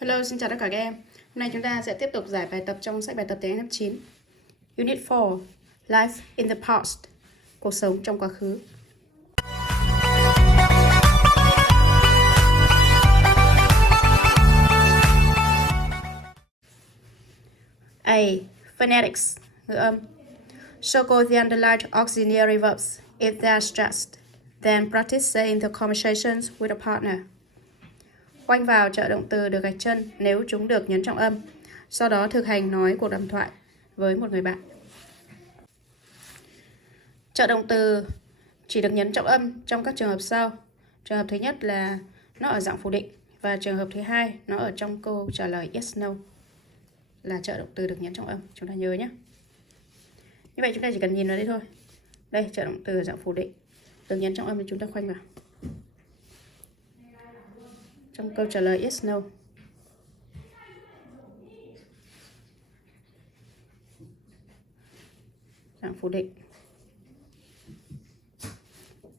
Hello, xin chào tất cả các em. Hôm nay chúng ta sẽ tiếp tục giải bài tập trong sách bài tập tiếng Anh lớp 9. Unit 4, Life in the Past, cuộc sống trong quá khứ. A. Phonetics, ngữ âm. Circle the underlined auxiliary verbs if they are stressed. Then practice saying the conversations with a partner. Khoanh vào trợ động từ được gạch chân nếu chúng được nhấn trọng âm. Sau đó thực hành nói cuộc đàm thoại với một người bạn. Trợ động từ chỉ được nhấn trọng âm trong các trường hợp sau. Trường hợp thứ nhất là nó ở dạng phủ định. Và trường hợp thứ hai nó ở trong câu trả lời yes, no. Là trợ động từ được nhấn trọng âm. Chúng ta nhớ nhé. Như vậy chúng ta chỉ cần nhìn vào đây thôi. Đây, trợ động từ ở dạng phủ định. Được nhấn trọng âm thì chúng ta khoanh vào. Trong câu trả lời yes, no. Dạng phủ định.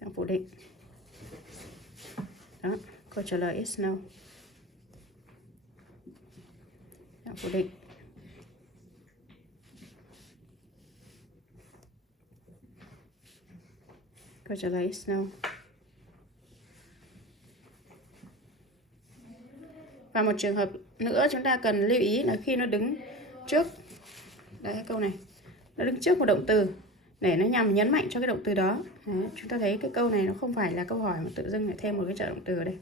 Dạng phủ định. Đó, câu trả lời yes, no. Dạng phủ định. Câu trả lời yes, no. Và một trường hợp nữa chúng ta cần lưu ý là khi nó đứng trước, đấy, câu này nó đứng trước một động từ để nó nhằm nhấn mạnh cho cái động từ đó. Đấy, chúng ta thấy cái câu này nó không phải là câu hỏi mà tự dưng lại thêm một cái trợ động từ ở đây.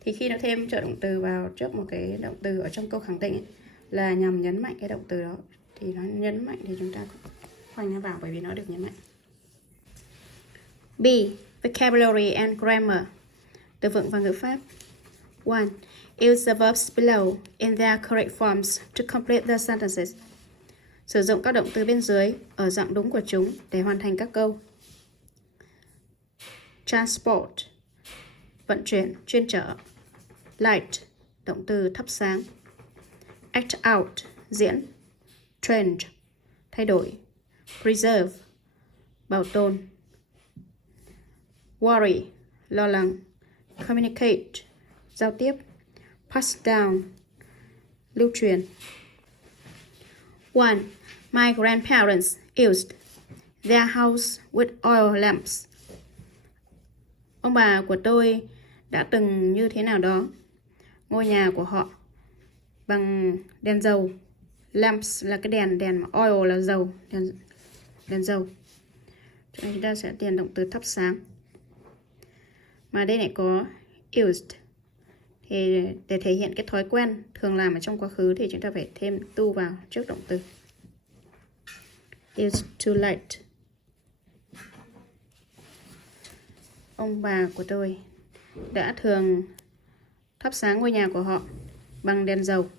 Thì khi nó thêm trợ động từ vào trước một cái động từ ở trong câu khẳng định ấy, là nhằm nhấn mạnh cái động từ đó. Thì nó nhấn mạnh thì chúng ta khoanh nó vào bởi vì nó được nhấn mạnh. B. Vocabulary and grammar, từ vựng và ngữ pháp. 1. Use the verbs below in their correct forms to complete the sentences. Sử dụng các động từ bên dưới ở dạng đúng của chúng để hoàn thành các câu. Transport, vận chuyển, chuyên chở. Light, động từ thắp sáng. Act out, diễn. Change, thay đổi. Preserve, bảo tồn. Worry, lo lắng. Communicate, giao tiếp. Pass down, lưu truyền. 1. My grandparents used their house with oil lamps. Ông bà của tôi đã từng như thế nào đó ngôi nhà của họ bằng đèn dầu. Lamps là cái đèn mà oil là dầu, đèn dầu. Cho nên chúng ta sẽ điền động từ thắp sáng. Mà đây này có used. Thì để thể hiện cái thói quen thường làm ở trong quá khứ thì chúng ta phải thêm to vào trước động từ. Used to light. Ông bà của tôi đã thường thắp sáng ngôi nhà của họ bằng đèn dầu.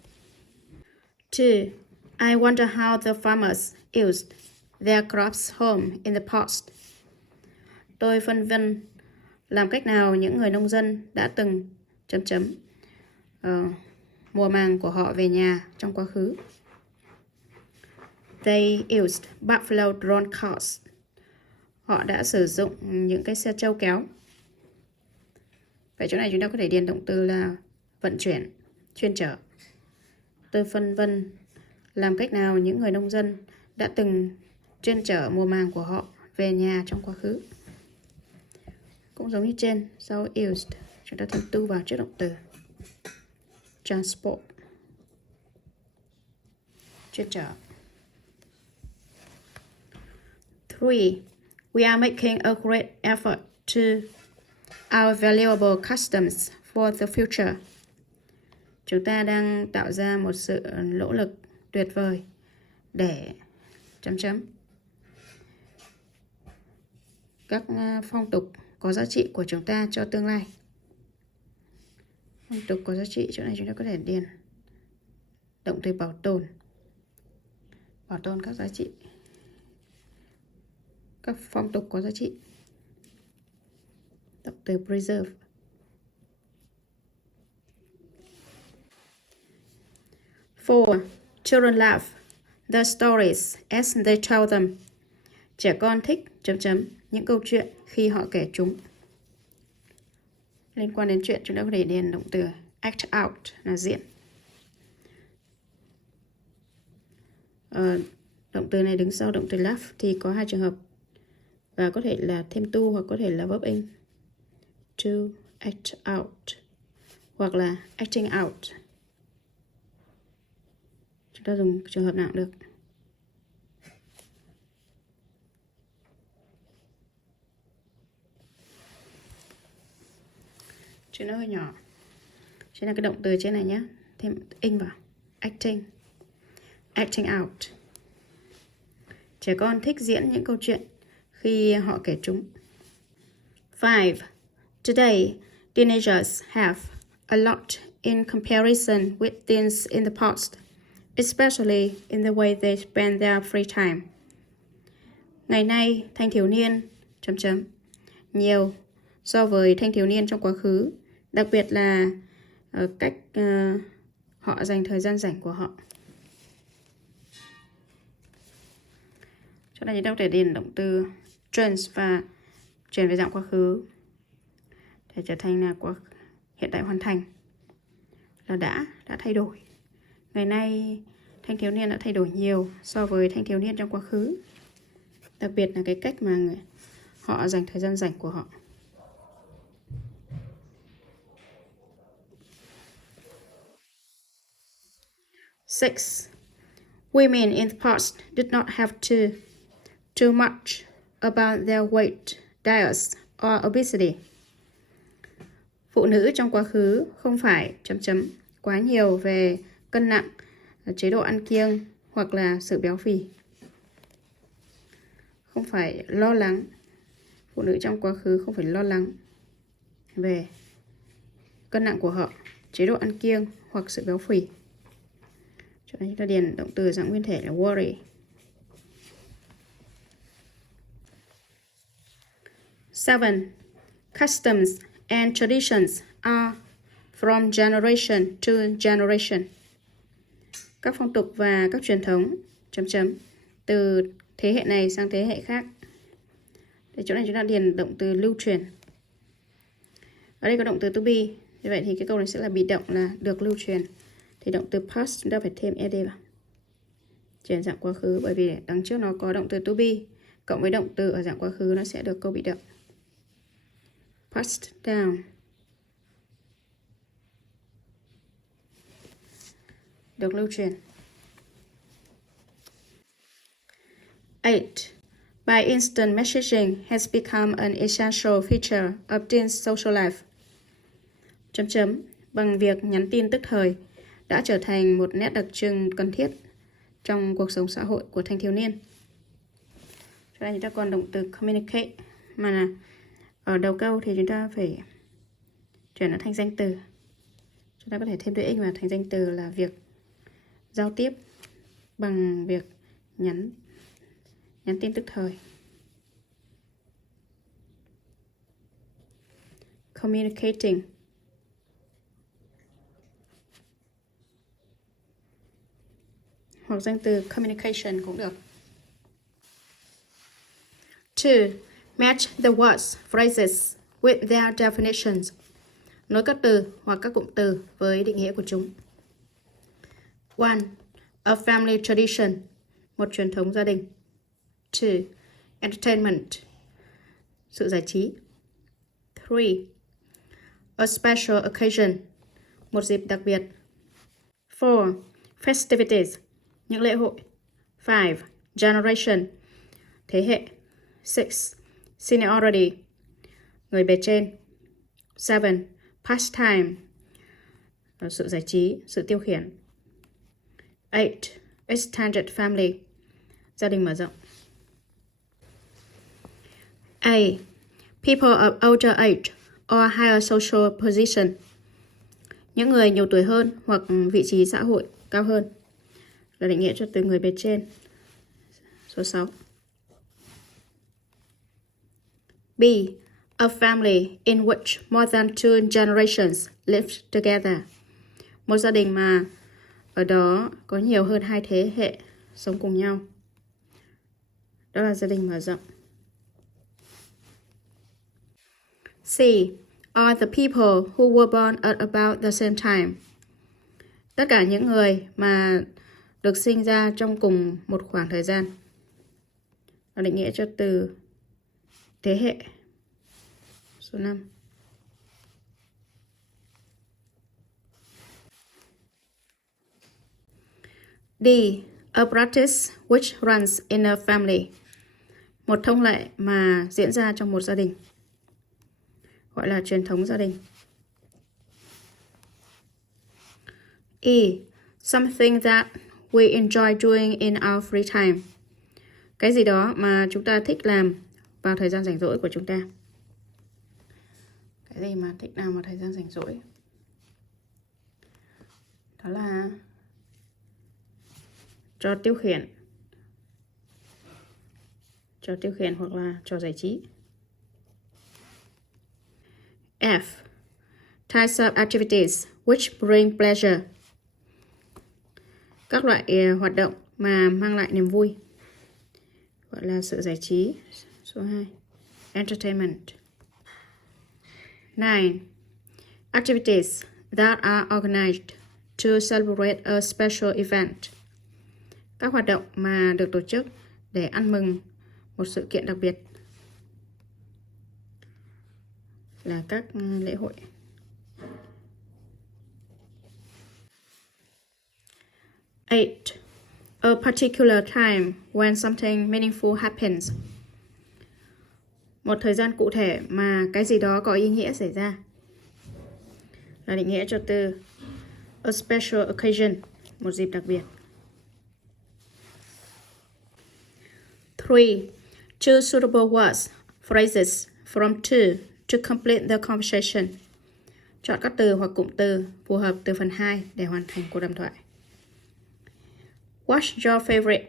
2. I wonder how the farmers used their crops home in the past. Tôi phân vân làm cách nào những người nông dân đã từng mùa màng của họ về nhà trong quá khứ. They used buffalo drawn cars. Họ đã sử dụng những cái xe trâu kéo. Vậy chỗ này chúng ta có thể điền động từ là vận chuyển, chuyên chở. Tôi phân vân làm cách nào những người nông dân đã từng chuyên chở mùa màng của họ về nhà trong quá khứ. Cũng giống như trên, sau used chúng ta thêm to vào trước động từ. Transport, chuyên chở. 3. We are making a great effort to our valuable customs for the future. Chúng ta đang tạo ra một sự nỗ lực tuyệt vời để các phong tục có giá trị của chúng ta cho tương lai. Phong tục có giá trị, chỗ này chúng ta có thể điền động từ bảo tồn. Bảo tồn các giá trị. Các phong tục có giá trị. Động từ preserve. 4. Children laugh the stories as they tell them. Trẻ con thích những câu chuyện khi họ kể chúng. Liên quan đến chuyện chúng ta có thể điền động từ act out là diễn. Động từ này đứng sau động từ laugh thì có hai trường hợp. Và có thể là thêm to hoặc có thể là verb in. To act out hoặc là acting out. Chúng ta dùng trường hợp nào cũng được. Chữ nó hơi nhỏ. Chính là cái động từ trên này nhé. Thêm in vào. Acting. Acting out. Trẻ con thích diễn những câu chuyện khi họ kể chúng. 5. Today, teenagers have a lot in comparison with teens in the past, especially in the way they spend their free time. Ngày nay, thanh thiếu niên nhiều so với thanh thiếu niên trong quá khứ, đặc biệt là cách họ dành thời gian rảnh của họ. Chỗ này chúng ta có thể điền động từ trends và chuyển về dạng quá khứ để trở thành là hiện tại hoàn thành, là đã thay đổi. Ngày nay thanh thiếu niên đã thay đổi nhiều so với thanh thiếu niên trong quá khứ, đặc biệt là cái cách mà họ dành thời gian rảnh của họ. Six. Women in the past did not have to too much about their weight, diets or obesity. Phụ nữ trong quá khứ không phải quá nhiều về cân nặng, chế độ ăn kiêng hoặc là sự béo phì. Không phải lo lắng. Phụ nữ trong quá khứ không phải lo lắng về cân nặng của họ, chế độ ăn kiêng hoặc sự béo phì. Cho nên chúng ta điền động từ dạng nguyên thể là worry. 7. Customs and traditions are from generation to generation. Các phong tục và các truyền thống từ thế hệ này sang thế hệ khác. Để chỗ này chúng ta điền động từ lưu truyền. Ở đây có động từ to be. Như vậy thì cái câu này sẽ là bị động là được lưu truyền. Thì động từ past chúng ta phải thêm ed vào. Chuyển dạng quá khứ, bởi vì đằng trước nó có động từ to be cộng với động từ ở dạng quá khứ, nó sẽ được câu bị động. Passed down. Được lưu truyền. 8. By instant messaging has become an essential feature of teens' social life. Bằng việc nhắn tin tức thời đã trở thành một nét đặc trưng cần thiết trong cuộc sống xã hội của thanh thiếu niên. Cho nên chúng ta còn động từ communicate, mà là ở đầu câu thì chúng ta phải chuyển nó thành danh từ. Chúng ta có thể thêm từ ích vào thành danh từ là việc giao tiếp bằng việc nhắn tin tức thời. Communicating. Hoặc danh từ communication cũng được. 2. Match the words, phrases with their definitions. Nối các từ hoặc các cụm từ với định nghĩa của chúng. 1. A family tradition. Một truyền thống gia đình. 2. Entertainment. Sự giải trí. 3. A special occasion. Một dịp đặc biệt. 4. Festivities. Những lễ hội. 5. Generation. Thế hệ. 6. Seniority. Người bề trên. 7. Pastime. Sự giải trí, sự tiêu khiển. 8. Extended family. Gia đình mở rộng. A. People of older age or higher social position. Những người nhiều tuổi hơn hoặc vị trí xã hội cao hơn. Là định nghĩa cho từ người bề trên. Số 6. B. A family in which more than 2 generations lived together. Một gia đình mà ở đó có nhiều hơn 2 thế hệ sống cùng nhau. Đó là gia đình mở rộng. C. Are the people who were born at about the same time. Tất cả những người mà được sinh ra trong cùng một khoảng thời gian. Và định nghĩa cho từ thế hệ. Số 5. D. A practice which runs in a family. Một thông lệ mà diễn ra trong một gia đình. Gọi là truyền thống gia đình. E. Something that we enjoy doing in our free time. Cái gì đó mà chúng ta thích làm vào thời gian rảnh rỗi của chúng ta. Cái gì mà thích làm vào thời gian rảnh rỗi? Đó là trò tiêu khiển. Trò tiêu khiển hoặc là trò giải trí. F. Types of activities which bring pleasure. Các loại hoạt động mà mang lại niềm vui. Gọi là sự giải trí. Số 2. Entertainment. 9. Activities that are organized to celebrate a special event. Các hoạt động mà được tổ chức để ăn mừng một sự kiện đặc biệt. Là các lễ hội. 8. A particular time when something meaningful happens. Một thời gian cụ thể mà cái gì đó có ý nghĩa xảy ra. Là định nghĩa cho từ a special occasion, một dịp đặc biệt. 3. Choose suitable words, phrases from to complete the conversation. Chọn các từ hoặc cụm từ phù hợp từ phần 2 để hoàn thành cuộc đàm thoại. What's your favorite?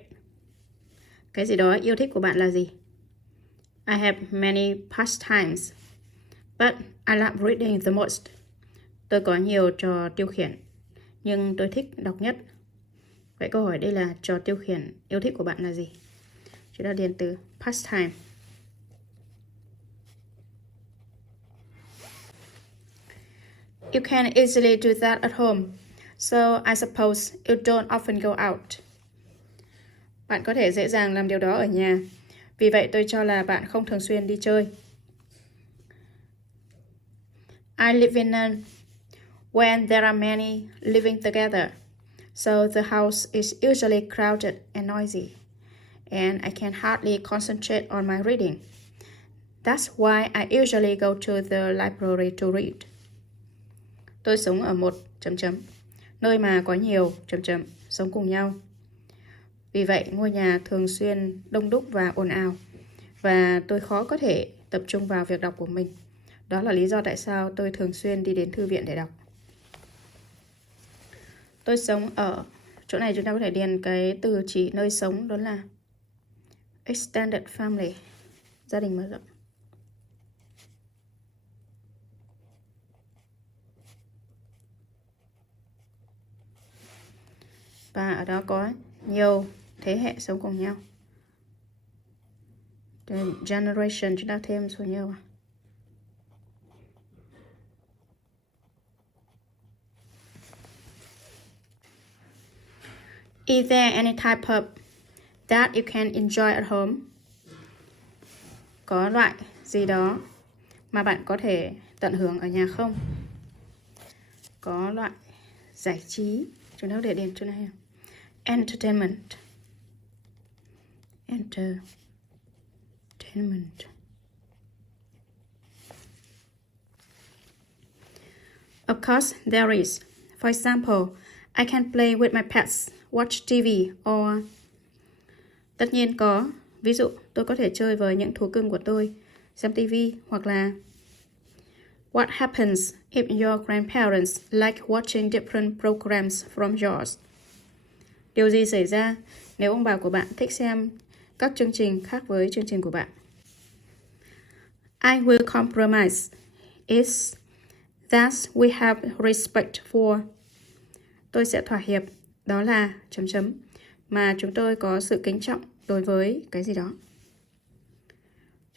Cái gì đó yêu thích của bạn là gì? I have many pastimes, but I like reading the most. Tôi có nhiều trò tiêu khiển, nhưng tôi thích đọc nhất. Vậy câu hỏi đây là trò tiêu khiển yêu thích của bạn là gì? Chúng ta điền từ pastime. You can easily do that at home, so I suppose you don't often go out. Bạn có thể dễ dàng làm điều đó ở nhà, vì vậy tôi cho là bạn không thường xuyên đi chơi. I live in a when there are many living together, so the house is usually crowded and noisy, and I can hardly concentrate on my reading. That's why I usually go to the library to read. Tôi sống ở một nơi mà có nhiều sống cùng nhau. Vì vậy, ngôi nhà thường xuyên đông đúc và ồn ào, và tôi khó có thể tập trung vào việc đọc của mình. Đó là lý do tại sao tôi thường xuyên đi đến thư viện để đọc. Tôi sống ở chỗ này, chúng ta có thể điền cái từ chỉ nơi sống, đó là extended family, gia đình mở rộng. Và ở đó có nhiều thế hệ sống cùng nhau. Generation chúng ta thêm số nhiều vào. Is there any type of that you can enjoy at home? Có loại gì đó mà bạn có thể tận hưởng ở nhà không? Có loại giải trí, chúng ta có thể điền chỗ này. Entertainment. Entertainment. Of course, there is. For example, I can play with my pets, watch TV, or... Tất nhiên có. Ví dụ, tôi có thể chơi với những thú cưng của tôi, xem TV, hoặc là... What happens if your grandparents like watching different programs from yours? Điều gì xảy ra nếu ông bà của bạn thích xem các chương trình khác với chương trình của bạn? I will compromise is that we have respect for. Tôi sẽ thỏa hiệp, đó là mà chúng tôi có sự kính trọng đối với cái gì đó.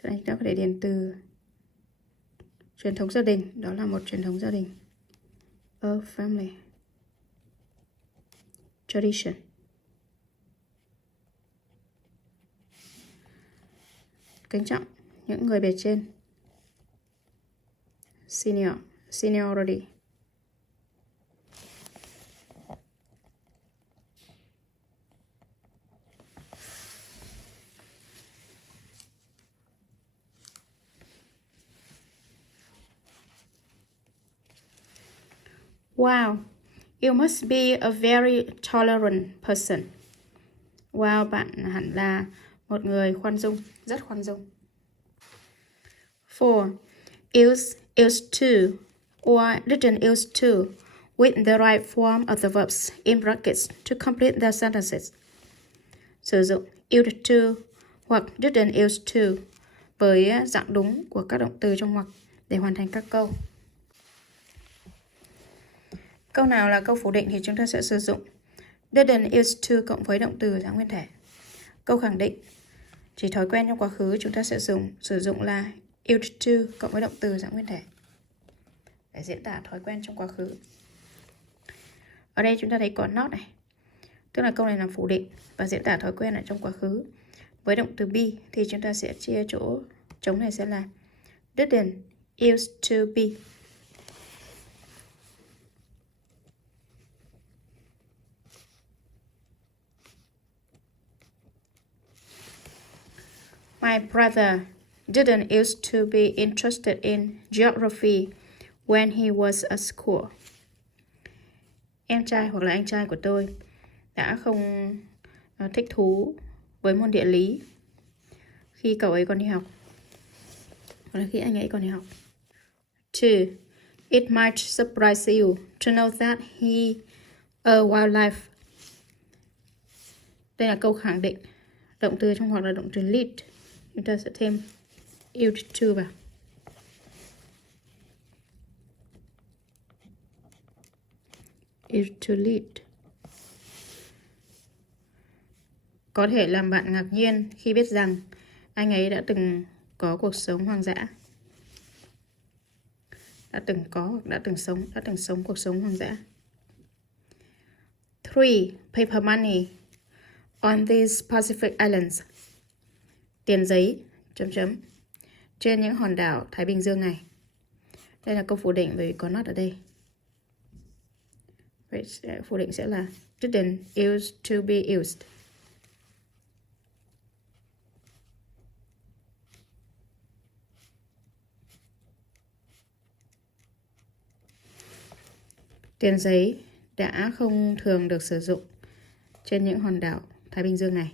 Cho nên chúng ta có thể điền từ truyền thống gia đình, đó là một truyền thống gia đình. A family. Tradition. kính trọng những người bề trên. Senior, seniority. Wow, you must be a very tolerant person. Wow, bạn hẳn là một người khoan dung, rất khoan dung. 4. Use to or didn't use to with the right form of the verbs in brackets to complete the sentences. Sử dụng used to hoặc didn't use to với dạng đúng của các động từ trong ngoặc để hoàn thành các câu. Câu nào là câu phủ định thì chúng ta sẽ sử dụng didn't use to cộng với động từ dạng nguyên thể. Câu khẳng định chỉ thói quen trong quá khứ chúng ta sẽ sử dụng là used to cộng với động từ dạng nguyên thể để diễn tả thói quen trong quá khứ. Ở đây chúng ta thấy có not này, tức là câu này là phủ định và diễn tả thói quen ở trong quá khứ. Với động từ be thì chúng ta sẽ chia chỗ trống này sẽ là didn't used to be. My brother didn't used to be interested in geography when he was at school. Em trai hoặc là anh trai của tôi đã không thích thú với môn địa lý khi cậu ấy còn đi học, hoặc là khi anh ấy còn đi học. 2. It might surprise you to know that he a wildlife. Đây là câu khẳng định. Động từ trong hoặc là động từ lead. Chúng ta sẽ thêm used to vào. Used to lead. Có thể làm bạn ngạc nhiên khi biết rằng anh ấy đã từng có cuộc sống hoang dã. Đã từng sống cuộc sống hoang dã. 3. Paper money on these Pacific Islands. Tiền giấy trên những hòn đảo Thái Bình Dương này. Đây là câu phủ định bởi vì có not ở đây. Vậy phủ định sẽ là didn't used to be used. Tiền giấy đã không thường được sử dụng trên những hòn đảo Thái Bình Dương này.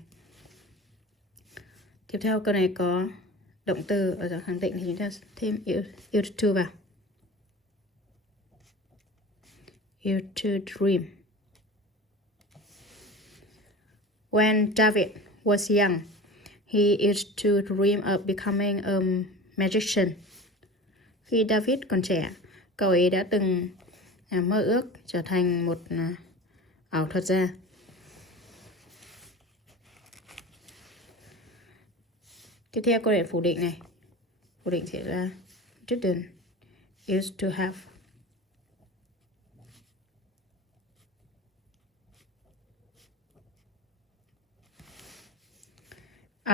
Tiếp theo câu này có động từ ở dạng khẳng định thì chúng ta thêm used to vào. Used to dream. When David was young, he used to dream of becoming a magician. Khi David còn trẻ, cậu ấy đã từng mơ ước trở thành một ảo thuật gia. Tiếp theo câu này phủ định này. Phủ định sẽ là didn't used to have.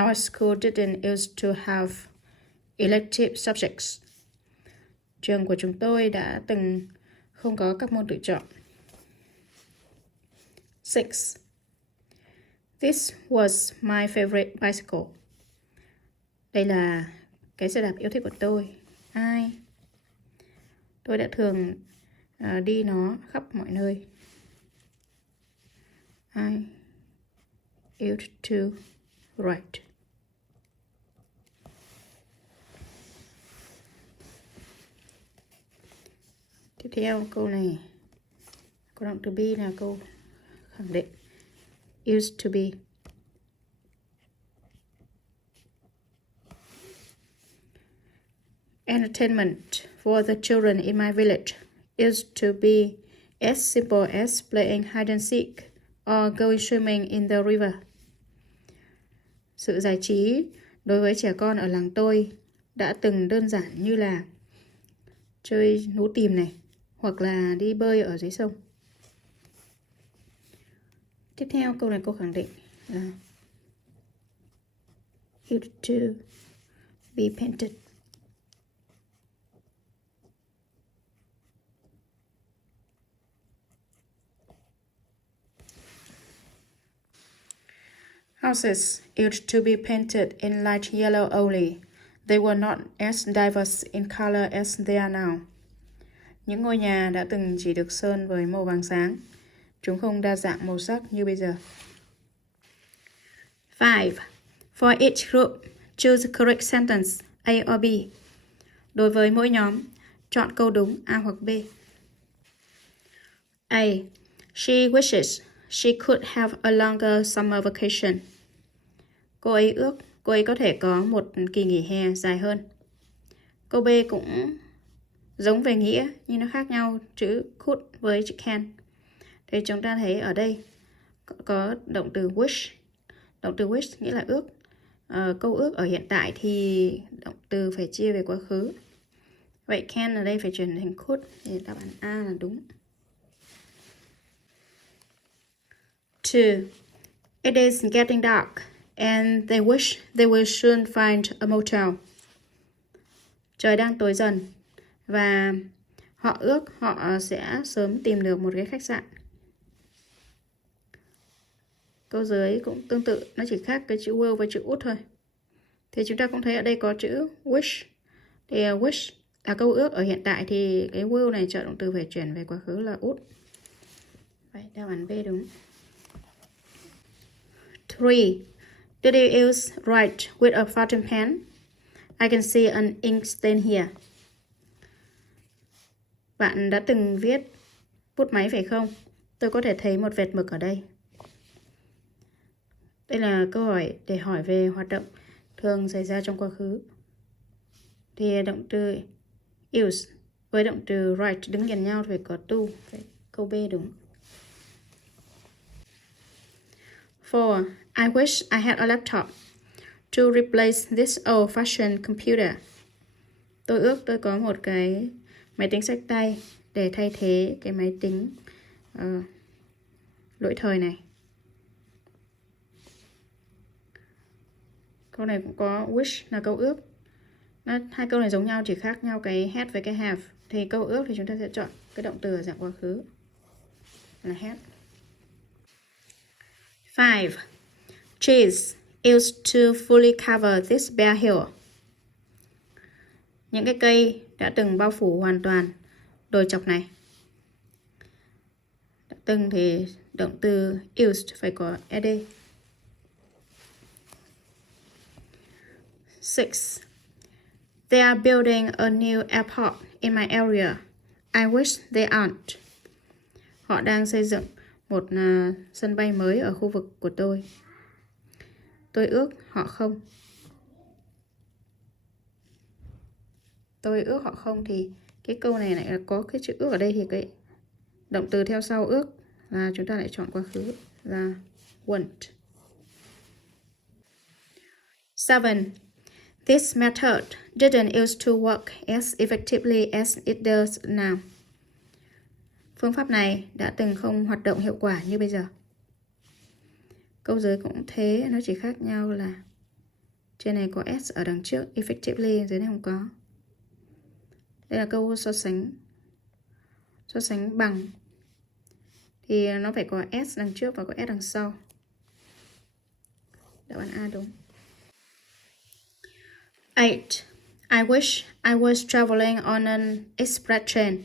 Our school didn't used to have elective subjects. Trường của chúng tôi đã từng không có các môn tự chọn. 6. This was my favorite bicycle. Đây là cái xe đạp yêu thích của tôi. Tôi đã thường đi nó khắp mọi nơi. I used to ride. Tiếp theo câu này có động từ be là câu khẳng định. Used to be. Entertainment for the children in my village used to be as simple as playing hide and seek or going swimming in the river. Sự giải trí đối với trẻ con ở làng tôi đã từng đơn giản như là chơi nú tìm này, hoặc là đi bơi ở dưới sông. Tiếp theo câu này câu khẳng định là used to be painted. Houses used to be painted in light yellow only. They were not as diverse in color as they are now. Những ngôi nhà đã từng chỉ được sơn với màu vàng sáng. Chúng không đa dạng màu sắc như bây giờ. 5. For each group, choose the correct sentence, A or B. Đối với mỗi nhóm, chọn câu đúng A hoặc B. A. She wishes she could have a longer summer vacation. Cô ấy ước cô ấy có thể có một kỳ nghỉ hè dài hơn. Câu B cũng giống về nghĩa nhưng nó khác nhau chữ could với chữ can. Thì chúng ta thấy ở đây có động từ wish. Động từ wish nghĩa là ước. Câu ước ở hiện tại thì động từ phải chia về quá khứ. Vậy can ở đây phải chuyển thành could. Thì đáp án A là đúng. 2. It is getting dark and they wish they will soon find a motel. Trời đang tối dần và họ ước họ sẽ sớm tìm được một cái khách sạn. Câu dưới cũng tương tự, nó chỉ khác cái chữ will với chữ would thôi. Thì chúng ta cũng thấy ở đây có chữ wish. Thì wish là câu ước ở hiện tại thì cái will này trợ động từ phải chuyển về quá khứ là would. Vậy đáp án B đúng. 3. Did you use write with a fountain pen? I can see an ink stain here. Bạn đã từng viết bút máy phải không? Tôi có thể thấy một vệt mực ở đây. Đây là câu hỏi để hỏi về hoạt động thường xảy ra trong quá khứ. Thì động từ use với động từ write đứng liền nhau phải có to. Câu B đúng. 4. I wish I had a laptop to replace this old-fashioned computer. Tôi ước tôi có một cái máy tính xách tay để thay thế cái máy tính lỗi thời này. Câu này cũng có wish là câu ước. Hai câu này giống nhau, chỉ khác nhau cái had với cái have. Thì câu ước thì chúng ta sẽ chọn cái động từ ở dạng quá khứ là had. 5. Trees used to fully cover this bare hill. Những cái cây đã từng bao phủ hoàn toàn đồi chọc này. Đã từng thì động từ used phải có ed. 6. They are building a new airport in my area. I wish they aren't. Họ đang xây dựng một sân bay mới ở khu vực của tôi. Tôi ước họ không. Tôi ước họ không thì cái câu này lại là có cái chữ ước ở đây thì cái động từ theo sau ước là chúng ta lại chọn quá khứ là want. 7. This method didn't used to work as effectively as it does now. Phương pháp này đã từng không hoạt động hiệu quả như bây giờ. Câu dưới cũng thế, nó chỉ khác nhau là trên này có s ở đằng trước, effectively, dưới này không có. Đây là câu so sánh bằng. Thì nó phải có s đằng trước và có s đằng sau. Đáp án A đúng. 8. I wish I was traveling on an express train,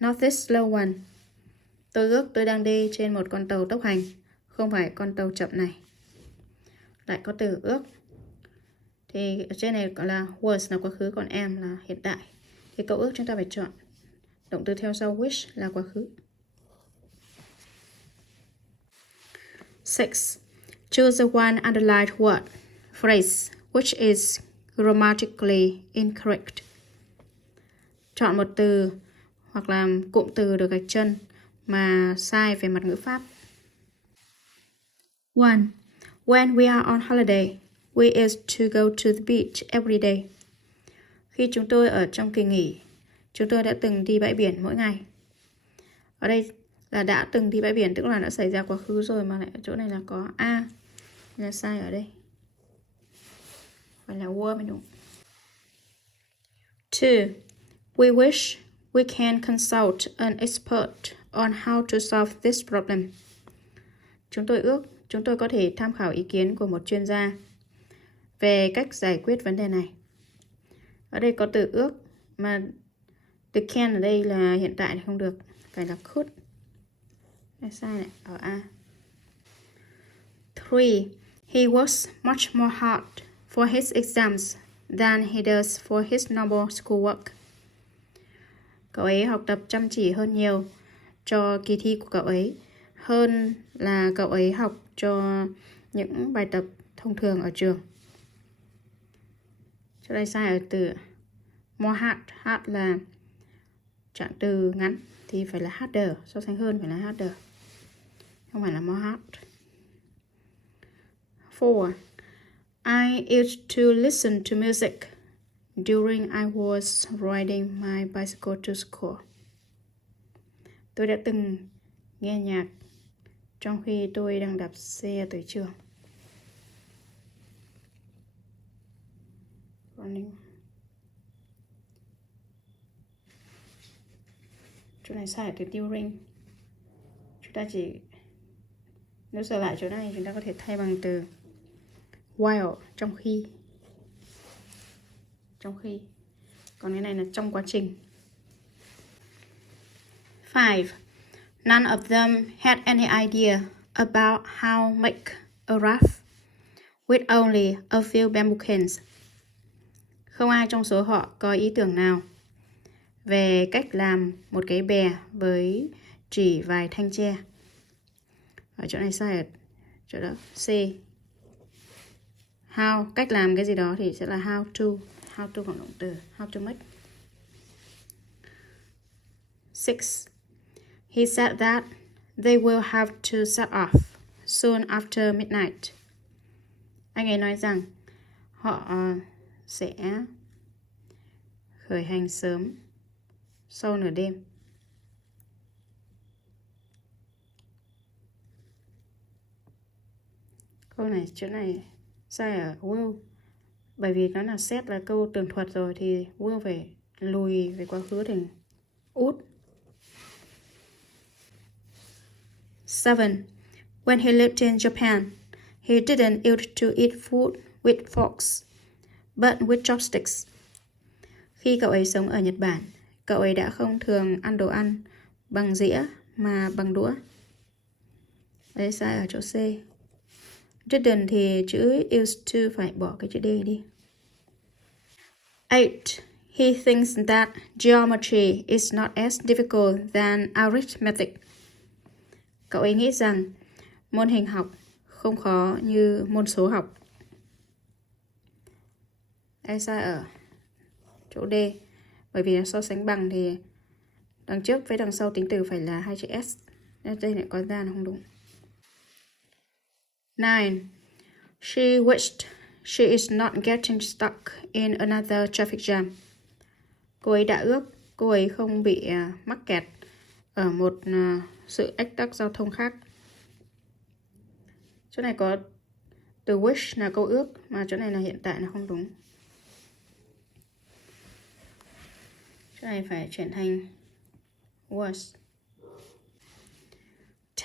not this slow one. Tôi ước tôi đang đi trên một con tàu tốc hành, không phải con tàu chậm này. Lại có từ ước. Thì ở trên này gọi là was là quá khứ, còn am là hiện tại. Thì câu ước chúng ta phải chọn động từ theo sau wish là quá khứ. 6. Choose the one underlined word, phrase, which is grammatically incorrect. Chọn một từ hoặc là cụm từ được gạch chân mà sai về mặt ngữ pháp. 1. When we are on holiday, we used to go to the beach every day. Khi chúng tôi ở trong kỳ nghỉ, chúng tôi đã từng đi bãi biển mỗi ngày. Ở đây là đã từng đi bãi biển, tức là đã xảy ra quá khứ rồi, mà lại ở chỗ này là có A, là sai ở đây. Phải là were mới đúng. 2. We wish we can consult an expert on how to solve this problem. Chúng tôi ước chúng tôi có thể tham khảo ý kiến của một chuyên gia về cách giải quyết vấn đề này. Ở đây có từ ước mà từ can ở đây là hiện tại thì không được, phải là could. Sai này, ở A. 3. He works much more hard for his exams than he does for his normal schoolwork. Cậu ấy học tập chăm chỉ hơn nhiều cho kỳ thi của cậu ấy hơn là cậu ấy học cho những bài tập thông thường ở trường. Chỗ đây sai ở từ more hard. Hard là trạng từ ngắn thì phải là harder, so sánh hơn phải là harder, không phải là more hard. 4. I used to listen to music during I was riding my bicycle to school. Tôi đã từng nghe nhạc trong khi tôi đang đạp xe tới trường. Chỗ này sai từ during. Chúng ta chỉ nếu sửa lại chỗ này chúng ta có thể thay bằng từ while, trong khi. Còn cái này là trong quá trình. 5. None of them had any idea about how make a raft with only a few bamboo cans. Không ai trong số họ có ý tưởng nào về cách làm một cái bè với chỉ vài thanh tre. Ở chỗ này sai ở chỗ đó. C. How, cách làm cái gì đó thì sẽ là how to. How to bằng động từ. How to make. 6. He said that they will have to set off soon after midnight. Anh ấy nói rằng họ sẽ khởi hành sớm sau nửa đêm. Câu này, chỗ này sai ở will. Bởi vì nó là set là câu tường thuật rồi thì will phải lùi về quá khứ thành would. 7. When he lived in Japan, he didn't used to eat food with forks, but with chopsticks. Khi cậu ấy sống ở Nhật Bản, cậu ấy đã không thường ăn đồ ăn bằng dĩa mà bằng đũa. Đấy sai ở chỗ C. Didn't thì chữ used to phải bỏ cái chữ D đi. 8. He thinks that geometry is not as difficult than arithmetic. Cậu ấy nghĩ rằng môn hình học không khó như môn số học. Đây sai ở chỗ D. Bởi vì so sánh bằng thì đằng trước với đằng sau tính từ phải là hai chữ S. Nên đây lại có ra là không đúng. 9. She wished she is not getting stuck in another traffic jam. Cô ấy đã ước cô ấy không bị mắc kẹt ở một sự ách tắc giao thông khác. Chỗ này có từ wish là câu ước mà chỗ này là hiện tại là không đúng. Chỗ này phải chuyển thành was.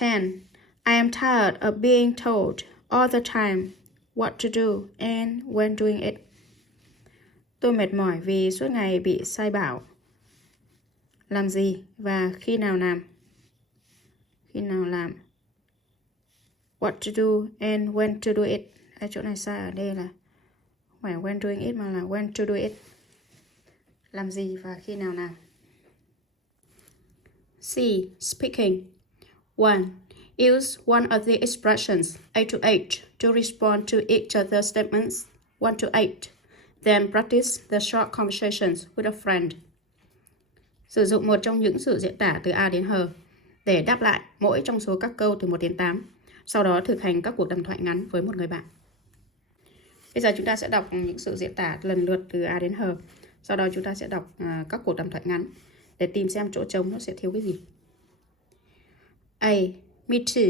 10. I am tired of being told all the time what to do and when doing it. Tôi mệt mỏi vì suốt ngày bị sai bảo làm gì và khi nào làm. What to do and when to do it. Ở chỗ này sai ở đây là không phải when doing it mà là when to do it. Làm gì và khi nào làm. C. Speaking. 1. Use one of the expressions A to H to respond to each other's statements 1 to 8. Then practice the short conversations with a friend. Sử dụng một trong những sự diễn tả từ A đến H để đáp lại mỗi trong số các câu từ 1 đến 8. Sau đó thực hành các cuộc đàm thoại ngắn với một người bạn. Bây giờ chúng ta sẽ đọc những sự diễn tả lần lượt từ A đến H. Sau đó chúng ta sẽ đọc các cuộc đàm thoại ngắn để tìm xem chỗ trống nó sẽ thiếu cái gì. A. Me too.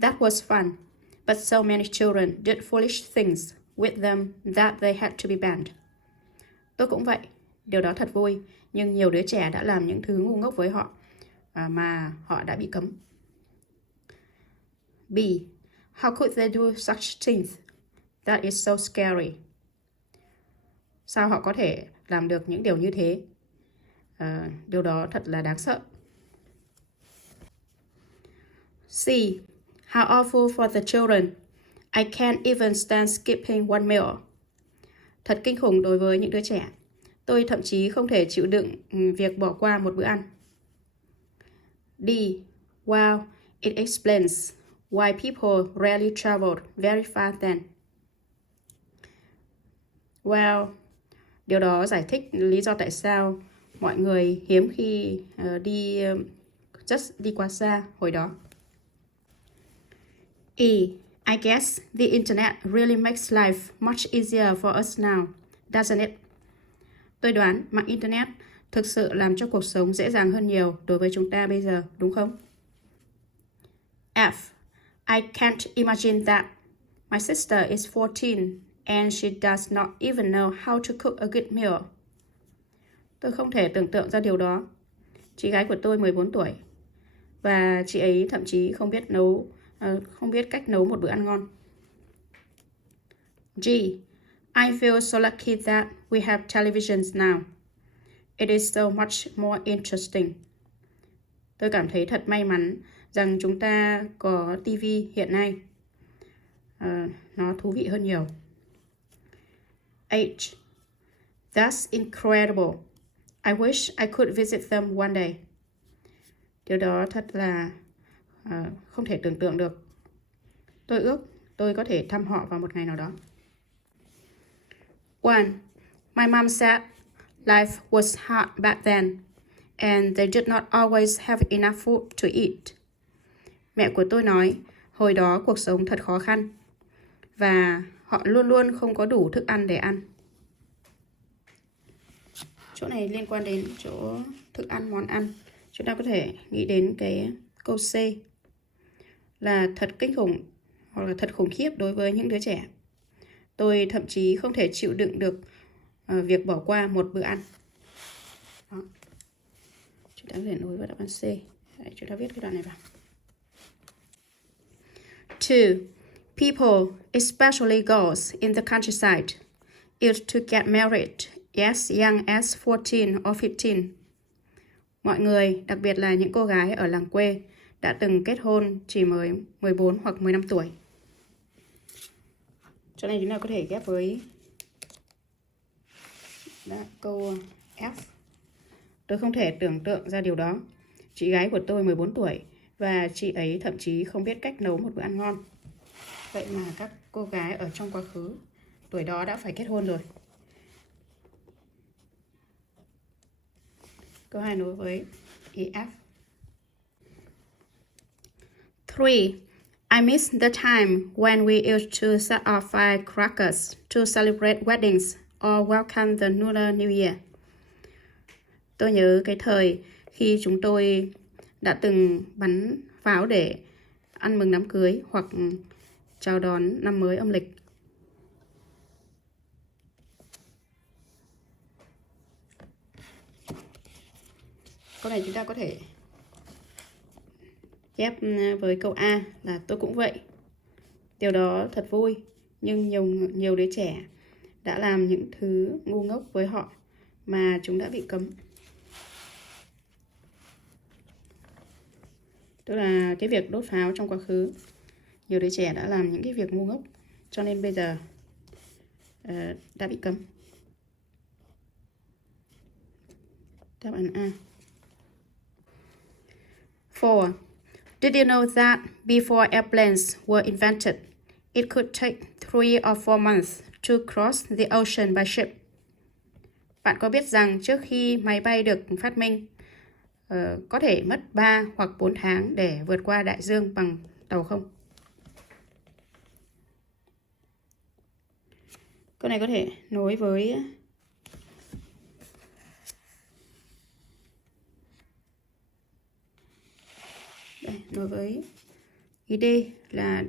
That was fun. But so many children did foolish things with them that they had to be banned. Tôi cũng vậy. Điều đó thật vui, nhưng nhiều đứa trẻ đã làm những thứ ngu ngốc với họ mà họ đã bị cấm. B. How could they do such things? That is so scary. Sao họ có thể làm được những điều như thế? Điều đó thật là đáng sợ. C. How awful for the children. I can't even stand skipping one meal. Thật kinh khủng đối với những đứa trẻ. Tôi thậm chí không thể chịu đựng việc bỏ qua một bữa ăn. D. Wow, it explains why people rarely traveled very far then. Well, điều đó giải thích lý do tại sao mọi người hiếm khi đi quá xa hồi đó. E. I guess the internet really makes life much easier for us now, doesn't it? Tôi đoán mạng internet thực sự làm cho cuộc sống dễ dàng hơn nhiều đối với chúng ta bây giờ, đúng không? F. I can't imagine that. My sister is 14 and she does not even know how to cook a good meal. Tôi không thể tưởng tượng ra điều đó. Chị gái của tôi 14 tuổi và chị ấy thậm chí không biết cách nấu một bữa ăn ngon. G. I feel so lucky that we have televisions now. It is so much more interesting. Tôi cảm thấy thật may mắn rằng chúng ta có TV hiện nay. Nó thú vị hơn nhiều. H. That's incredible. I wish I could visit them one day. Điều đó thật là không thể tưởng tượng được. Tôi ước tôi có thể thăm họ vào một ngày nào đó. 1. My mom said life was hard back then, and they did not always have enough food to eat. Mẹ của tôi nói, hồi đó cuộc sống thật khó khăn, và họ luôn luôn không có đủ thức ăn để ăn. Chỗ này liên quan đến chỗ thức ăn, món ăn. Chúng ta có thể nghĩ đến cái câu C là thật kinh khủng hoặc là thật khủng khiếp đối với những đứa trẻ. Tôi thậm chí không thể chịu đựng được việc bỏ qua một bữa ăn. Đó. Chúng ta có thể nối với đáp án C. Đấy, chúng ta viết cái đoạn này vào. 2. People, especially girls in the countryside, used to get married as young as 14 or 15. Mọi người, đặc biệt là những cô gái ở làng quê, đã từng kết hôn chỉ mới 14 hoặc 15 tuổi. Chỗ này chúng ta có thể ghép với câu F. Tôi không thể tưởng tượng ra điều đó. Chị gái của tôi 14 tuổi và chị ấy thậm chí không biết cách nấu một bữa ăn ngon. Vậy mà các cô gái ở trong quá khứ tuổi đó đã phải kết hôn rồi. Câu 2 nối với EF. 3. I miss the time when we used to set off firecrackers to celebrate weddings or welcome the Lunar New Year. Tôi nhớ cái thời khi chúng tôi đã từng bắn pháo để ăn mừng đám cưới hoặc chào đón năm mới âm lịch. Câu này chúng ta có thể ghép với câu A là tôi cũng vậy. Điều đó thật vui, nhưng nhiều đứa trẻ đã làm những thứ ngu ngốc với họ mà chúng đã bị cấm. Tức là cái việc đốt pháo trong quá khứ, nhiều đứa trẻ đã làm những cái việc ngu ngốc, cho nên bây giờ đã bị cấm. Đáp án A. 4. Did you know that before airplanes were invented, it could take 3 or 4 months to cross the ocean by ship? Bạn có biết rằng trước khi máy bay được phát minh, có thể mất 3 hoặc 4 tháng để vượt qua đại dương bằng tàu không? Câu này có thể nối với ý D là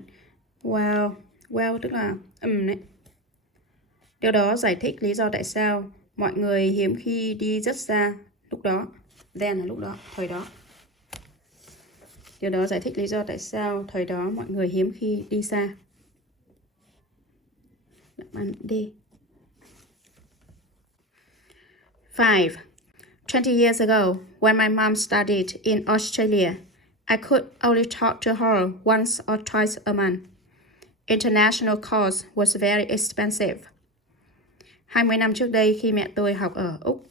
wow tức là đấy. Điều đó giải thích lý do tại sao mọi người hiếm khi đi rất xa lúc đó. Then là lúc đó, thời đó. Điều đó giải thích lý do tại sao thời đó mọi người hiếm khi đi xa. Đáp án D. 5. 20 years ago, when my mom studied in Australia, I could only talk to her once or twice a month. International calls was very expensive. 20 năm trước đây khi mẹ tôi học ở Úc,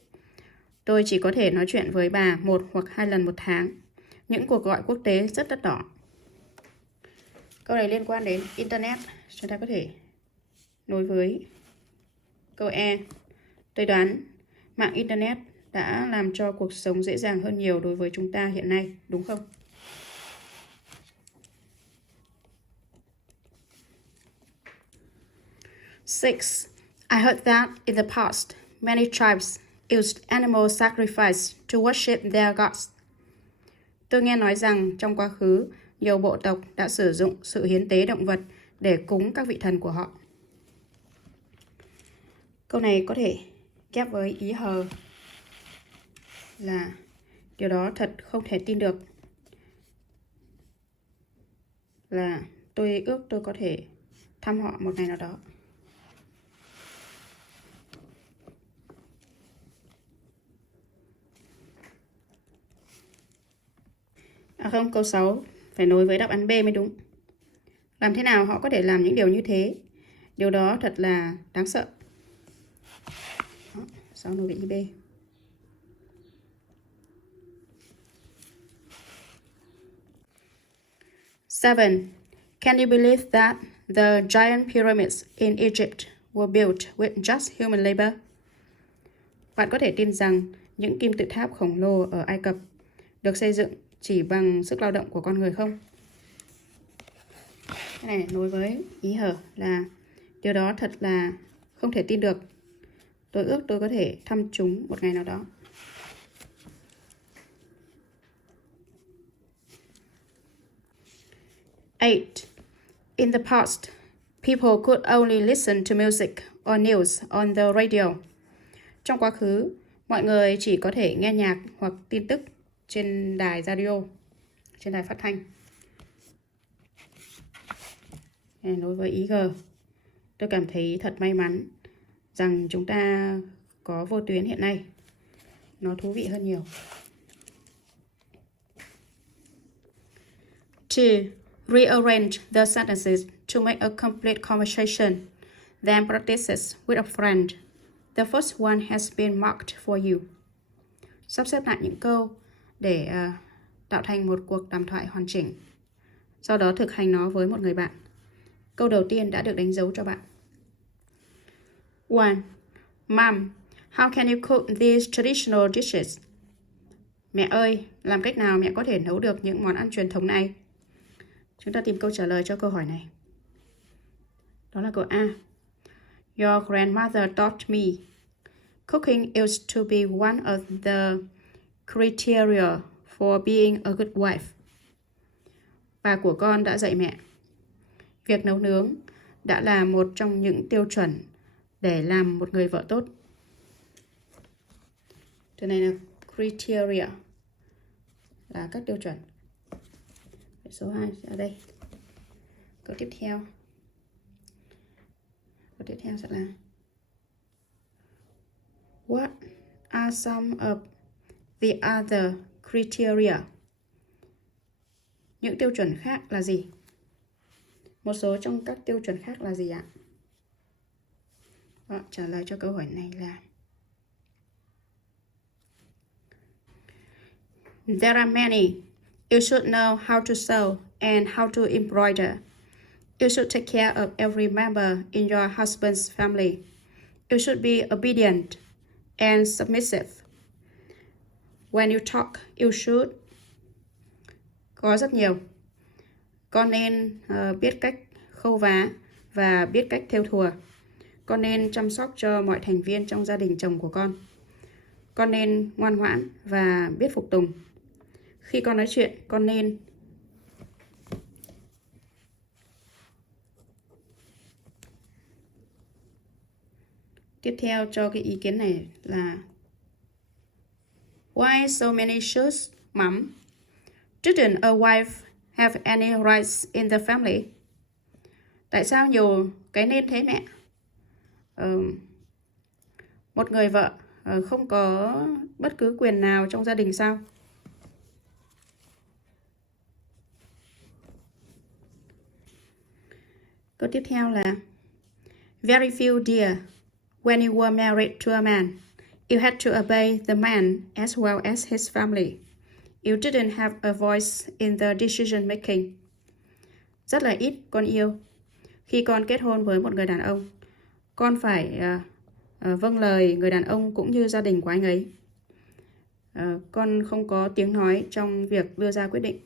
tôi chỉ có thể nói chuyện với bà 1 hoặc 2 lần một tháng. Những cuộc gọi quốc tế rất đắt đỏ. Câu này liên quan đến Internet. Chúng ta có thể nối với câu E. Tôi đoán mạng Internet đã làm cho cuộc sống dễ dàng hơn nhiều đối với chúng ta hiện nay, đúng không? Six. I heard that in the past, many tribes used animal sacrifice to worship their gods. Tôi nghe nói rằng trong quá khứ, nhiều bộ tộc đã sử dụng sự hiến tế động vật để cúng các vị thần của họ. Câu này có thể ghép với ý hờ là điều đó thật không thể tin được. Là tôi ước tôi có thể thăm họ một ngày nào đó. À không, câu 6 phải nối với đáp án B mới đúng. Làm thế nào họ có thể làm những điều như thế? Điều đó thật là đáng sợ. 6 nối với ý B. 7. Can you believe that the giant pyramids in Egypt were built with just human labor? Bạn có thể tin rằng những kim tự tháp khổng lồ ở Ai Cập được xây dựng chỉ bằng sức lao động của con người không? Cái này nối với ý hở là điều đó thật là không thể tin được. Tôi ước tôi có thể thăm chúng một ngày nào đó. Eight. In the past, people could only listen to music or news on the radio. Trong quá khứ, mọi người chỉ có thể nghe nhạc hoặc tin tức trên đài radio, trên đài phát thanh. Đối với ý G, tôi cảm thấy thật may mắn rằng chúng ta có vô tuyến hiện nay. Nó thú vị hơn nhiều. 2. Rearrange the sentences to make a complete conversation. Then practices with a friend. The first one has been marked for you. Sắp xếp lại những câu để tạo thành một cuộc đàm thoại hoàn chỉnh. Sau đó thực hành nó với một người bạn. Câu đầu tiên đã được đánh dấu cho bạn. 1. Mom, how can you cook these traditional dishes? Mẹ ơi, làm cách nào mẹ có thể nấu được những món ăn truyền thống này? Chúng ta tìm câu trả lời cho câu hỏi này. Đó là câu A. Your grandmother taught me. Cooking used to be one of the criteria for being a good wife. Bà của con đã dạy mẹ. Việc nấu nướng đã là một trong những tiêu chuẩn để làm một người vợ tốt. Từ này là criteria là các tiêu chuẩn. Số 2 ở đây. Câu tiếp theo. Câu tiếp theo sẽ là What are some of the other criteria? Những tiêu chuẩn khác là gì? Một số trong các tiêu chuẩn khác là gì ạ? Đó, trả lời cho câu hỏi này là There are many. You should know how to sew and how to embroider. You should take care of every member in your husband's family. You should be obedient and submissive. When you talk, you should. Có rất nhiều. Con nên biết cách khâu vá và biết cách thêu thùa. Con nên chăm sóc cho mọi thành viên trong gia đình chồng của con. Con nên ngoan ngoãn và biết phục tùng. Khi con nói chuyện, con nên Tiếp theo cho cái ý kiến này là why so many shoes, mom? Didn't a wife have any rights in the family? Tại sao nhiều cái nên thế mẹ? Một người vợ không có bất cứ quyền nào trong gia đình sao? Câu tiếp theo là very few dear. When you were married to a man, you had to obey the man as well as his family. You didn't have a voice in the decision making. Rất là ít con yêu. Khi con kết hôn với một người đàn ông, con phải vâng lời người đàn ông cũng như gia đình của anh ấy. Con không có tiếng nói trong việc đưa ra quyết định.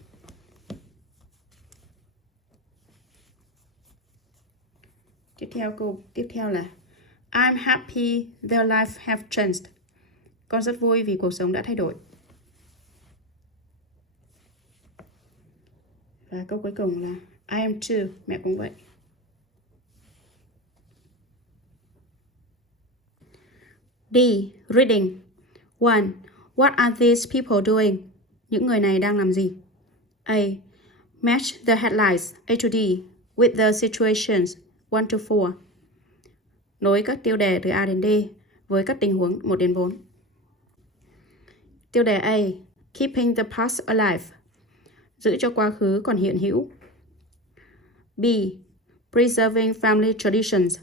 Câu tiếp theo là I'm happy their life have changed. Con rất vui vì cuộc sống đã thay đổi. Và câu cuối cùng là I am too. Mẹ cũng vậy. D. Reading. 1. What are these people doing? Những người này đang làm gì? A. Match the headlines A to D with the situations 1 to 4. Nối các tiêu đề từ A đến D với các tình huống 1 đến 4. Tiêu đề A. Keeping the past alive. Giữ cho quá khứ còn hiện hữu. B. Preserving family traditions.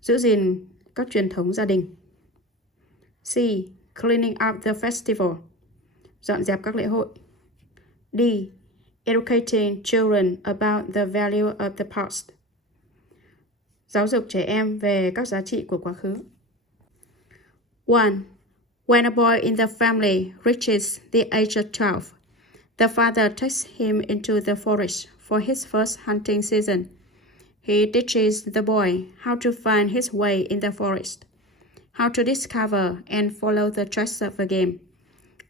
Giữ gìn các truyền thống gia đình. C. Cleaning up the festival. Dọn dẹp các lễ hội. D. Educating children about the value of the past. Giáo dục trẻ em về các giá trị của quá khứ. 1. When a boy in the family reaches the age of 12, the father takes him into the forest for his first hunting season. He teaches the boy how to find his way in the forest, how to discover and follow the tracks of a game,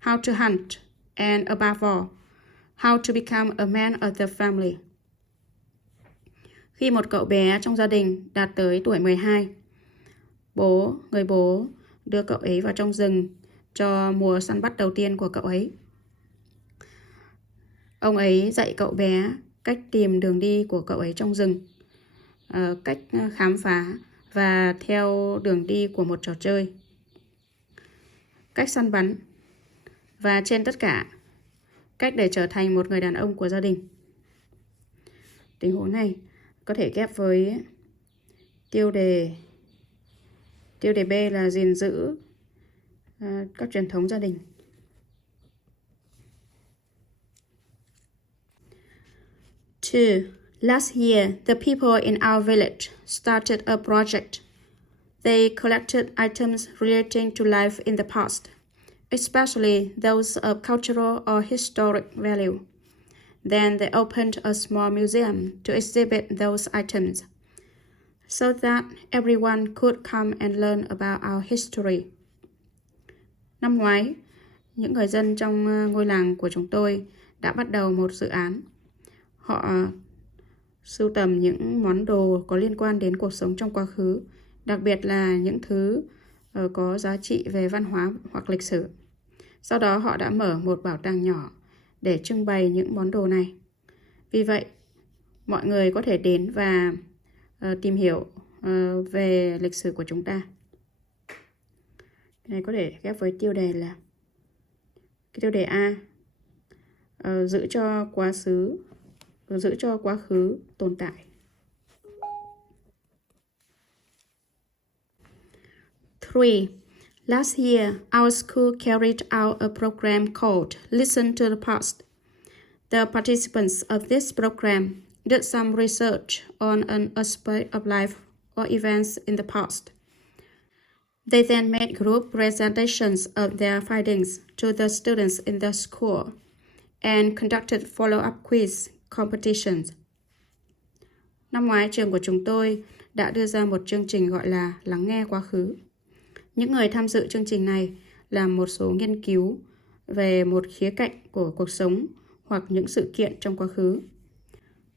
how to hunt, and above all, how to become a man of the family. Khi một cậu bé trong gia đình đạt tới tuổi 12, người bố đưa cậu ấy vào trong rừng cho mùa săn bắt đầu tiên của cậu ấy. Ông ấy dạy cậu bé cách tìm đường đi của cậu ấy trong rừng, cách khám phá và theo đường đi của một trò chơi, cách săn bắn và trên tất cả, cách để trở thành một người đàn ông của gia đình. Tình huống này có thể ghép với tiêu đề B là gìn giữ các truyền thống gia đình. 2. Last year, the people in our village started a project. They collected items relating to life in the past, especially those of cultural or historic value. Then they opened a small museum to exhibit those items, so that everyone could come and learn about our history. Năm ngoái, những người dân trong ngôi làng của chúng tôi đã bắt đầu một dự án. Họ sưu tầm những món đồ có liên quan đến cuộc sống trong quá khứ, đặc biệt là những thứ có giá trị về văn hóa hoặc lịch sử. Sau đó họ đã mở một bảo tàng nhỏ để trưng bày những món đồ này. Vì vậy, mọi người có thể đến và tìm hiểu về lịch sử của chúng ta. Cái này có thể ghép với tiêu đề là cái tiêu đề A, giữ cho quá khứ tồn tại. 3. Last year, our school carried out a program called Listen to the Past. The participants of this program did some research on an aspect of life or events in the past. They then made group presentations of their findings to the students in the school and conducted follow-up quiz competitions. Năm ngoái, trường của chúng tôi đã đưa ra một chương trình gọi là Lắng nghe quá khứ. Những người tham dự chương trình này làm một số nghiên cứu về một khía cạnh của cuộc sống hoặc những sự kiện trong quá khứ.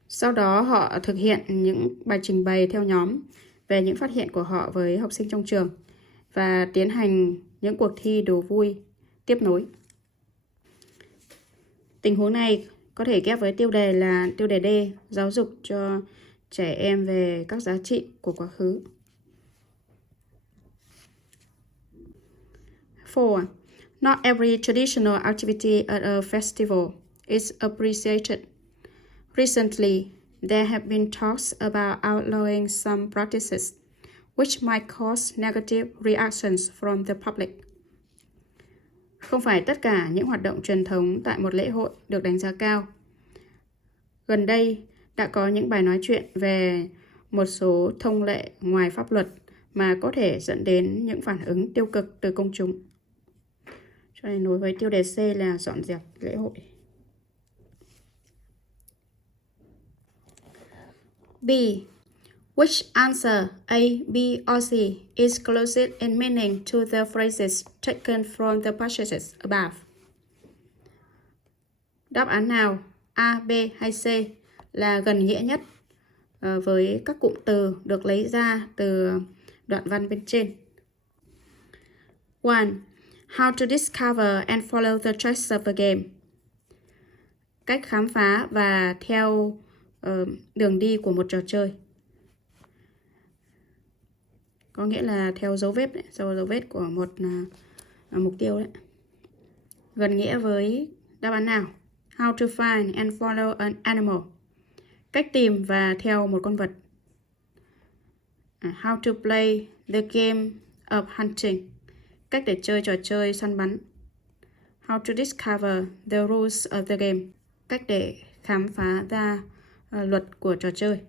Sau đó họ thực hiện những bài trình bày theo nhóm về những phát hiện của họ với học sinh trong trường và tiến hành những cuộc thi đố vui tiếp nối. Tình huống này có thể ghép với tiêu đề là tiêu đề D, giáo dục cho trẻ em về các giá trị của quá khứ. 4. Not every traditional activity at a festival is appreciated. Recently, there have been talks about outlawing some practices which might cause negative reactions from the public. Không phải tất cả những hoạt động truyền thống tại một lễ hội được đánh giá cao. Gần đây, đã có những bài nói chuyện về một số thông lệ ngoài pháp luật mà có thể dẫn đến những phản ứng tiêu cực từ công chúng. Cho nên nối với tiêu đề C là dọn dẹp lễ hội. B. Which answer A, B, or C is closest in meaning to the phrases taken from the passages above? Đáp án nào A, B hay C là gần nghĩa nhất với các cụm từ được lấy ra từ đoạn văn bên trên? 1. How to discover and follow the tracks of a game. Cách khám phá và theo đường đi của một trò chơi. Có nghĩa là theo dấu vết đấy, dấu vết của một mục tiêu đấy. Gần nghĩa với đáp án nào? How to find and follow an animal. Cách tìm và theo một con vật. How to play the game of hunting. Cách để chơi trò chơi săn bắn. How to discover the rules of the game. Cách để khám phá ra luật của trò chơi.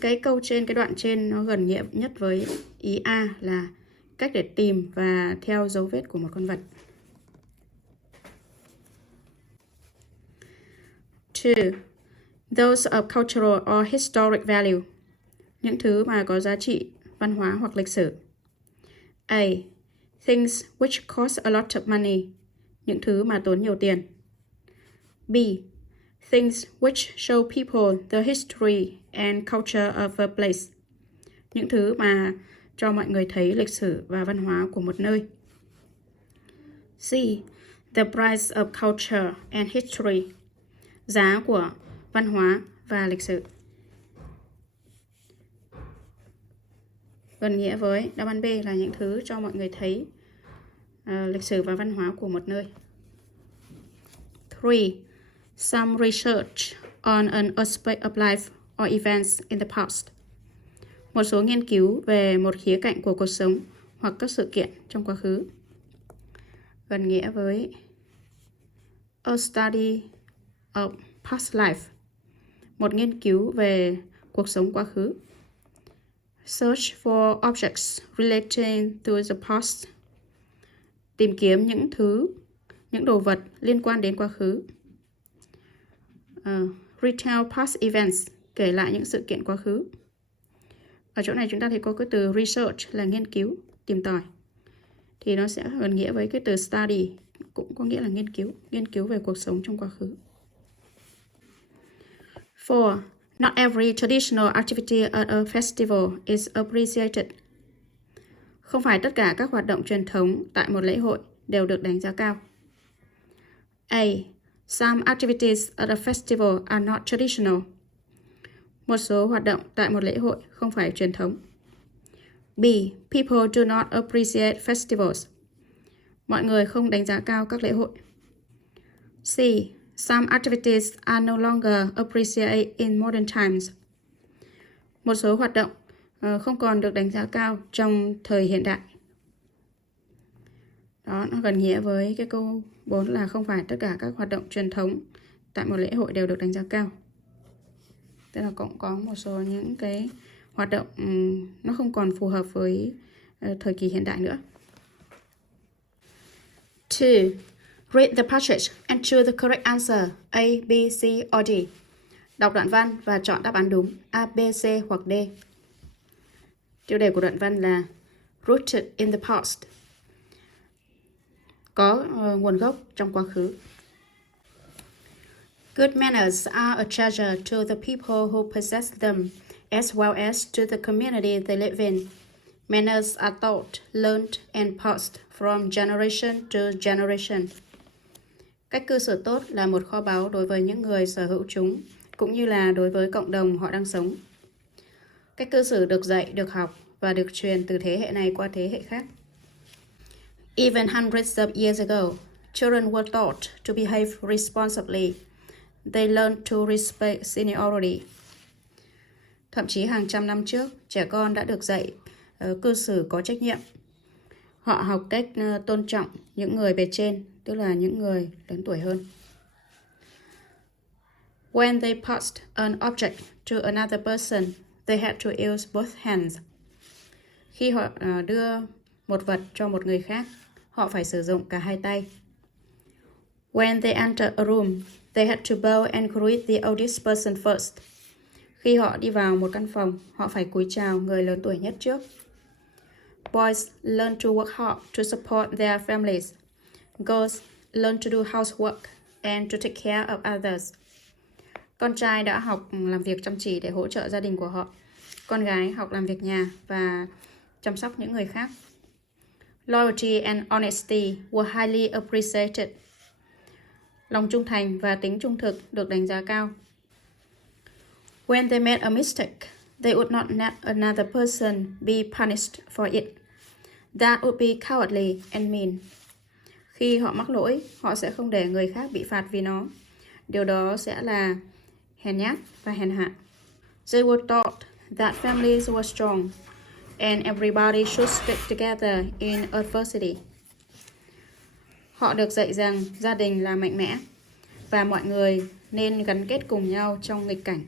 Cái câu trên, cái đoạn trên nó gần nghĩa nhất với ý A là cách để tìm và theo dấu vết của một con vật. 2. Those of cultural or historic value. Những thứ mà có giá trị văn hóa hoặc lịch sử. A. Things which cost a lot of money. Những thứ mà tốn nhiều tiền. B. Things which show people the history and culture of a place. Những thứ mà cho mọi người thấy lịch sử và văn hóa của một nơi. C. The price of culture and history. Giá của văn hóa và lịch sử. Gần nghĩa với đáp án B là những thứ cho mọi người thấy lịch sử và văn hóa của một nơi. 3. Some research on an aspect of life or events in the past. Một số nghiên cứu về một khía cạnh của cuộc sống hoặc các sự kiện trong quá khứ. Gần nghĩa với a study of past life. Một nghiên cứu về cuộc sống quá khứ. Search for objects relating to the past. Tìm kiếm những đồ vật liên quan đến quá khứ. Retell past events, kể lại những sự kiện quá khứ. Ở chỗ này chúng ta thấy có cái từ research là nghiên cứu, tìm tòi. Thì nó sẽ gần nghĩa với cái từ study, cũng có nghĩa là nghiên cứu về cuộc sống trong quá khứ. 4. Not every traditional activity at a festival is appreciated. Không phải tất cả các hoạt động truyền thống tại một lễ hội đều được đánh giá cao. A. Some activities at a festival are not traditional. Một số hoạt động tại một lễ hội không phải truyền thống. B. People do not appreciate festivals. Mọi người không đánh giá cao các lễ hội. C. Some activities are no longer appreciated in modern times. Một số hoạt động không còn được đánh giá cao trong thời hiện đại. Đó, nó gần nghĩa với cái câu 4 là không phải tất cả các hoạt động truyền thống tại một lễ hội đều được đánh giá cao. Tức là cũng có một số những cái hoạt động nó không còn phù hợp với thời kỳ hiện đại nữa. 2. Read the passage and choose the correct answer A, B, C or D. Đọc đoạn văn và chọn đáp án đúng A, B, C hoặc D. Tiêu đề của đoạn văn là Rooted in the past. Có nguồn gốc trong quá khứ. Good manners are a treasure to the people who possess them, as well as to the community they live in. Manners are taught, learned, and passed from generation to generation. Cách cư xử tốt là một kho báu đối với những người sở hữu chúng, cũng như là đối với cộng đồng họ đang sống. Cách cư xử được dạy, được học và được truyền từ thế hệ này qua thế hệ khác. Even hundreds of years ago, children were taught to behave responsibly. They learned to respect seniority. Thậm chí hàng trăm năm trước, trẻ con đã được dạy cư xử có trách nhiệm. Họ học cách tôn trọng những người bề trên, tức là những người lớn tuổi hơn. When they passed an object to another person, they had to use both hands. Khi họ đưa một vật cho một người khác, họ phải sử dụng cả hai tay. When they entered a room, they had to bow and greet the oldest person first. Khi họ đi vào một căn phòng, họ phải cúi chào người lớn tuổi nhất trước. Boys learn to work hard to support their families. Girls learn to do housework and to take care of others. Con trai đã học làm việc chăm chỉ để hỗ trợ gia đình của họ. Con gái học làm việc nhà và chăm sóc những người khác. Loyalty and honesty were highly appreciated. Lòng trung thành và tính trung thực được đánh giá cao. When they made a mistake, they would not let another person be punished for it. That would be cowardly and mean. Khi họ mắc lỗi, họ sẽ không để người khác bị phạt vì nó. Điều đó sẽ là hèn nhát và hèn hạ. They were taught that families were strong and everybody should stick together in adversity. Họ được dạy rằng gia đình là mạnh mẽ và mọi người nên gắn kết cùng nhau trong nghịch cảnh.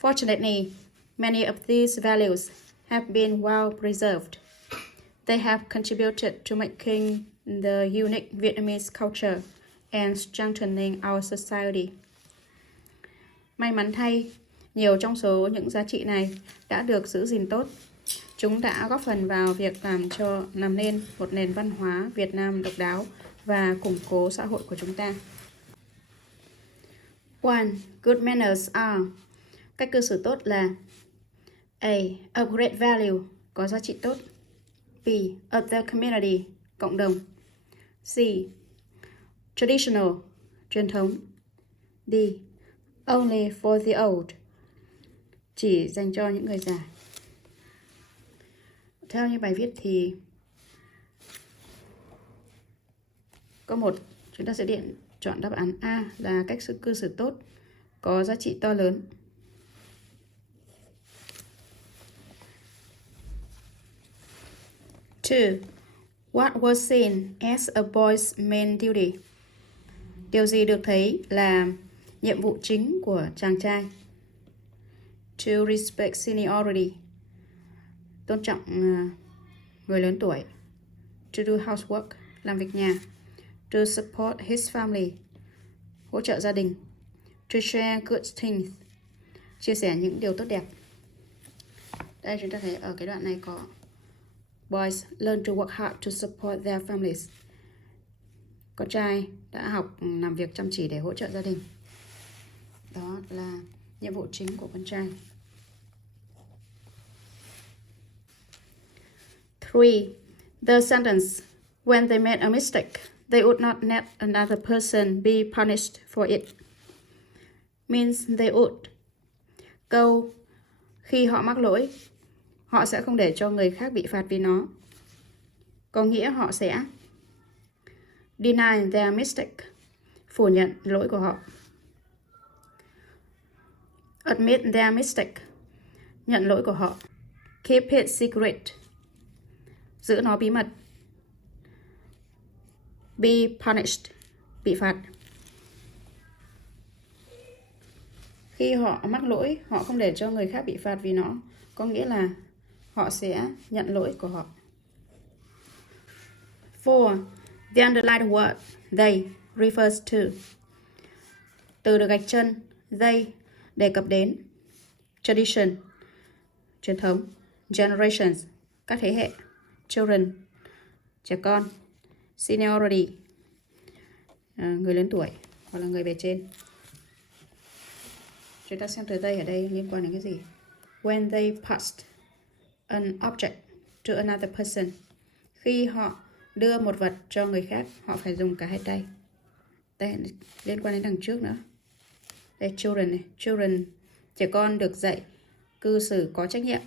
Fortunately, many of these values have been well preserved. They have contributed to making the unique Vietnamese culture and strengthening our society. May mắn thay, nhiều trong số những giá trị này đã được giữ gìn tốt. Chúng đã góp phần vào việc làm nên một nền văn hóa Việt Nam độc đáo và củng cố xã hội của chúng ta. 1. Good manners are. Cách cư xử tốt là A. Of great value, có giá trị tốt. B. Of the community, cộng đồng. C. Traditional, truyền thống. D. Only for the old, chỉ dành cho những người già. Theo như bài viết thì câu 1 chúng ta sẽ chọn đáp án A là cách cư xử tốt có giá trị to lớn. Two. What was seen as a boy's main duty? Điều gì được thấy là nhiệm vụ chính của chàng trai? To respect seniority, tôn trọng người lớn tuổi. To do housework, làm việc nhà. To support his family, hỗ trợ gia đình. To share good things, chia sẻ những điều tốt đẹp. Đây chúng ta thấy ở cái đoạn này có boys learn to work hard to support their families. Con trai đã học làm việc chăm chỉ để hỗ trợ gia đình. Đó là nhiệm vụ chính của con trai. 3. The sentence, when they made a mistake, they would not let another person be punished for it, means they would. Câu, khi họ mắc lỗi, họ sẽ không để cho người khác bị phạt vì nó, có nghĩa họ sẽ deny their mistake, phủ nhận lỗi của họ. Admit their mistake, nhận lỗi của họ. Keep it secret, giữ nó bí mật. Be punished, bị phạt. Khi họ mắc lỗi, họ không để cho người khác bị phạt vì nó, có nghĩa là họ sẽ nhận lỗi của họ. 4. The underlined word they refers to. Từ được gạch chân they đề cập đến tradition, truyền thống. Generations, các thế hệ. Children, trẻ con. Seniority, người lớn tuổi hoặc là người bề trên. Chúng ta xem từ đây ở đây liên quan đến cái gì? when they passed an object to another person. Khi họ đưa một vật cho người khác, họ phải dùng cả hai tay. Đây, liên quan đến đằng trước nữa. Đây, children này. Children, trẻ con được dạy cư xử có trách nhiệm.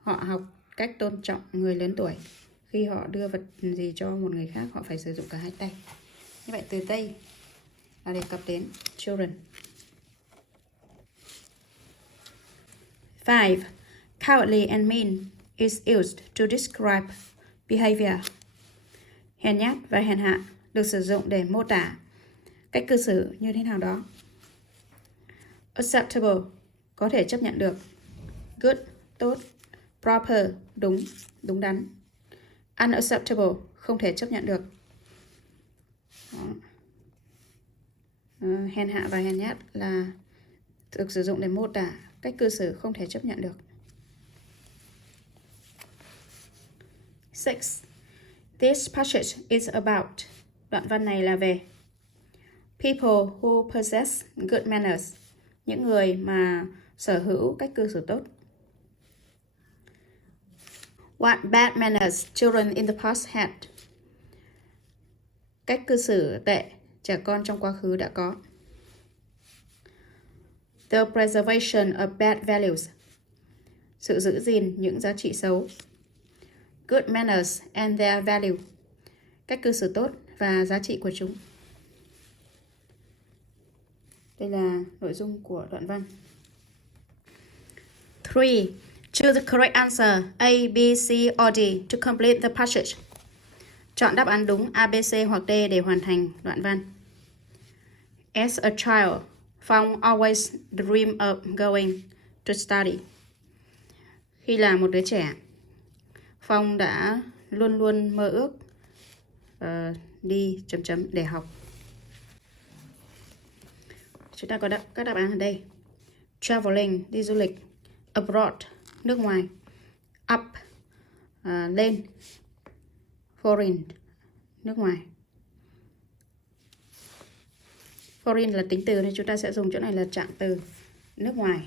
Họ học cách tôn trọng người lớn tuổi. Khi họ đưa vật gì cho một người khác, họ phải sử dụng cả hai tay. Như vậy từ đây là đề cập đến children. 5. Cowardly and mean is used to describe behavior. Hèn nhát và hèn hạ được sử dụng để mô tả cách cư xử như thế nào đó. Acceptable, có thể chấp nhận được. Good, tốt. Proper, đúng, đúng đắn. Unacceptable, không thể chấp nhận được. Hèn hạ và hèn nhát là được sử dụng để mô tả cách cư xử không thể chấp nhận được. 6. This passage is about. Đoạn văn này là về people who possess good manners. Những người mà sở hữu cách cư xử tốt. What bad manners children in the past had. Cách cư xử tệ trẻ con trong quá khứ đã có. The preservation of bad values. Sự giữ gìn những giá trị xấu. Good manners and their value. Cách cư xử tốt và giá trị của chúng. Đây là nội dung của đoạn văn. 3. Choose the correct answer A, B, C or D to complete the passage. Chọn đáp án đúng A, B, C hoặc D để hoàn thành đoạn văn. As a child, Phong always dream of going to study. Khi là một đứa trẻ, Phong đã luôn luôn mơ ước đi để học. Chúng ta có các đáp án ở đây. Traveling, đi du lịch. Abroad, nước ngoài. Up, lên. Foreign, nước ngoài. Foreign là tính từ nên chúng ta sẽ dùng chỗ này là trạng từ nước ngoài.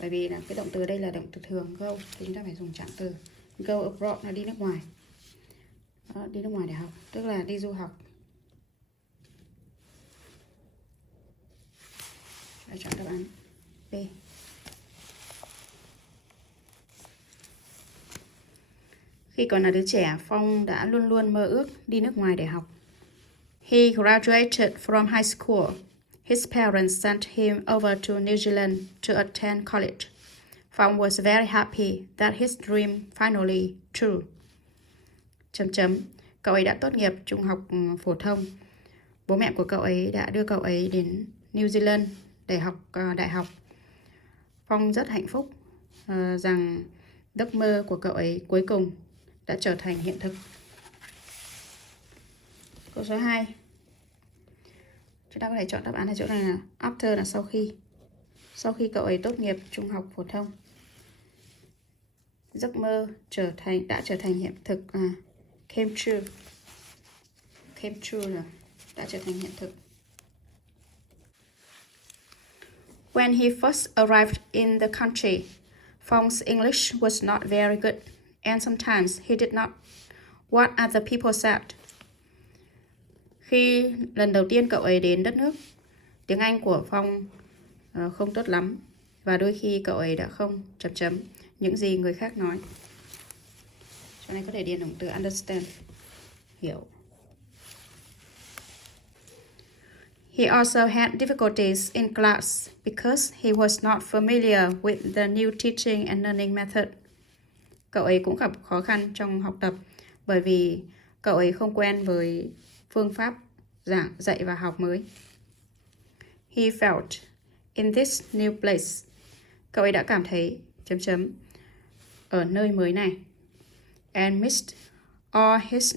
Bởi vì là cái động từ đây là động từ thường go thì chúng ta phải dùng trạng từ. Go abroad là đi nước ngoài. Đó, đi nước ngoài để học, tức là đi du học. Hãy chọn đáp án B. Khi còn là đứa trẻ, Phong đã luôn luôn mơ ước đi nước ngoài để học. He graduated from high school. His parents sent him over to New Zealand to attend college. Phong was very happy that his dream finally true. Cậu ấy đã tốt nghiệp trung học phổ thông. Bố mẹ của cậu ấy đã đưa cậu ấy đến New Zealand để học đại học. Phong rất hạnh phúc rằng giấc mơ của cậu ấy cuối cùng đã trở thành hiện thực. Câu số 2. Chúng ta có thể chọn đáp án ở chỗ này là after là sau khi. Sau khi cậu ấy tốt nghiệp trung học phổ thông. Giấc mơ đã trở thành hiện thực. Came true. Came true là đã trở thành hiện thực. When he first arrived in the country, Phong English was not very good, and sometimes he did not what other people said. Khi lần đầu tiên cậu ấy đến đất nước, tiếng Anh của Phong không tốt lắm, và đôi khi cậu ấy đã không những gì người khác nói. Chỗ này có thể điền động từ understand, hiểu. He also had difficulties in class because he was not familiar with the new teaching and learning method. Cậu ấy cũng gặp khó khăn trong học tập bởi vì cậu ấy không quen với phương pháp dạy và học mới. He felt in this new place. Cậu ấy đã cảm thấy ở nơi mới này. And missed all his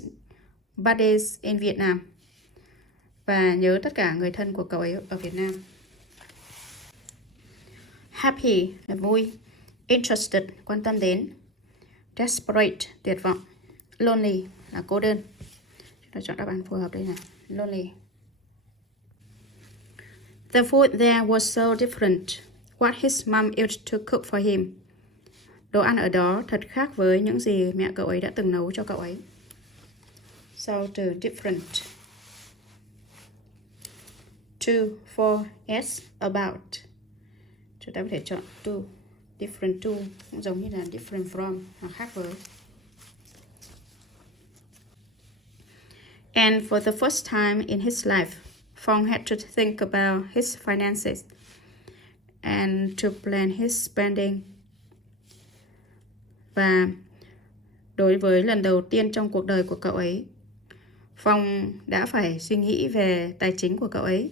buddies in Vietnam. Và nhớ tất cả người thân của cậu ấy ở Việt Nam. Happy là vui. Interested, quan tâm đến. Desperate, tuyệt vọng. Lonely là cô đơn. Chúng ta chọn đáp án phù hợp đây là lonely. The food there was so different. what his mom used to cook for him. Đồ ăn ở đó thật khác với những gì mẹ cậu ấy đã từng nấu cho cậu ấy. Sau từ different. 2 for s about. Chúng ta có thể chọn to. Different to cũng giống như là different from, là khác với. And for the first time in his life, Phong had to think about his finances and to plan his spending. Và đối với lần đầu tiên trong cuộc đời của cậu ấy, Phong đã phải suy nghĩ về tài chính của cậu ấy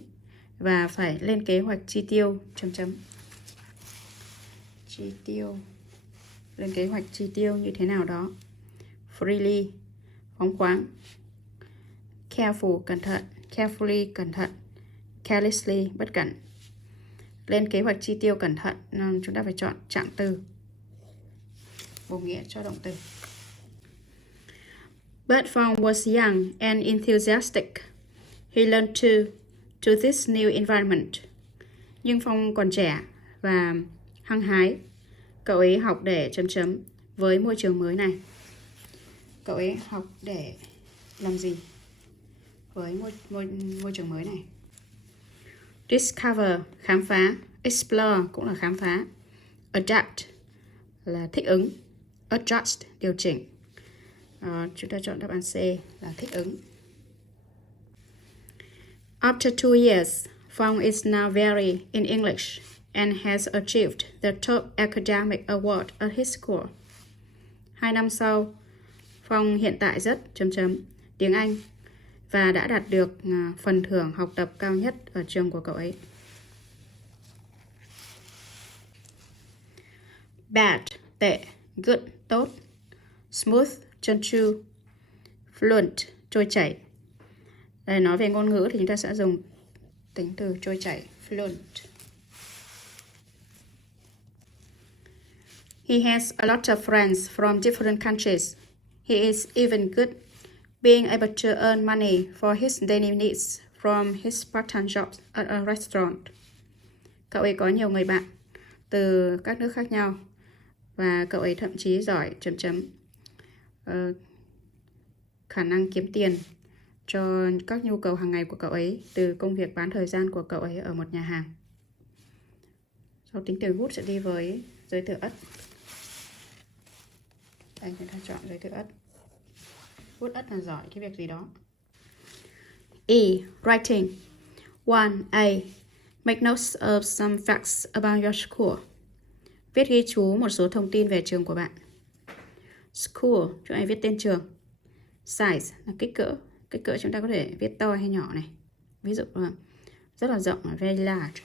và phải lên kế hoạch chi tiêu. Chi tiêu. Lên kế hoạch chi tiêu như thế nào đó. Freely, phóng khoáng. Careful, cẩn thận. Carefully, cẩn thận. Carelessly, bất cẩn. Lên kế hoạch chi tiêu cẩn thận, chúng ta phải chọn trạng từ, bổ nghĩa cho động từ. But Phong was young and enthusiastic. He learned to this new environment. Nhưng Phong còn trẻ và hăng hái. Cậu ấy học để với môi trường mới này. Cậu ấy học để làm gì với môi trường mới này? Discover, khám phá. Explore cũng là khám phá. Adapt là thích ứng. Adjust, điều chỉnh. Chúng ta chọn đáp án C là thích ứng. After 2 years, Phong is now very in English and has achieved the top academic award at his school. 2 năm sau, Phong hiện tại rất tiếng Anh và đã đạt được phần thưởng học tập cao nhất ở trường của cậu ấy. Bad, tệ. Good, tốt. Smooth, trơn tru. Fluent, trôi chảy. Để nói về ngôn ngữ thì chúng ta sẽ dùng tính từ trôi chảy, fluent. He has a lot of friends from different countries. He is even good being able to earn money for his daily needs from his part-time jobs at a restaurant. Cậu ấy có nhiều người bạn từ các nước khác nhau và cậu ấy thậm chí giỏi khả năng kiếm tiền cho các nhu cầu hàng ngày của cậu ấy từ công việc bán thời gian của cậu ấy ở một nhà hàng. Sau tính từ good sẽ đi với giới từ ất. Đây, chúng ta chọn giới từ ất. Good ất là giỏi cái việc gì đó. E. Writing. 1A. Make notes of some facts about your school. Viết ghi chú một số thông tin về trường của bạn. School, chúng ta viết tên trường. Size là kích cỡ. Kích cỡ chúng ta có thể viết to hay nhỏ này. Ví dụ là rất là rộng, very large.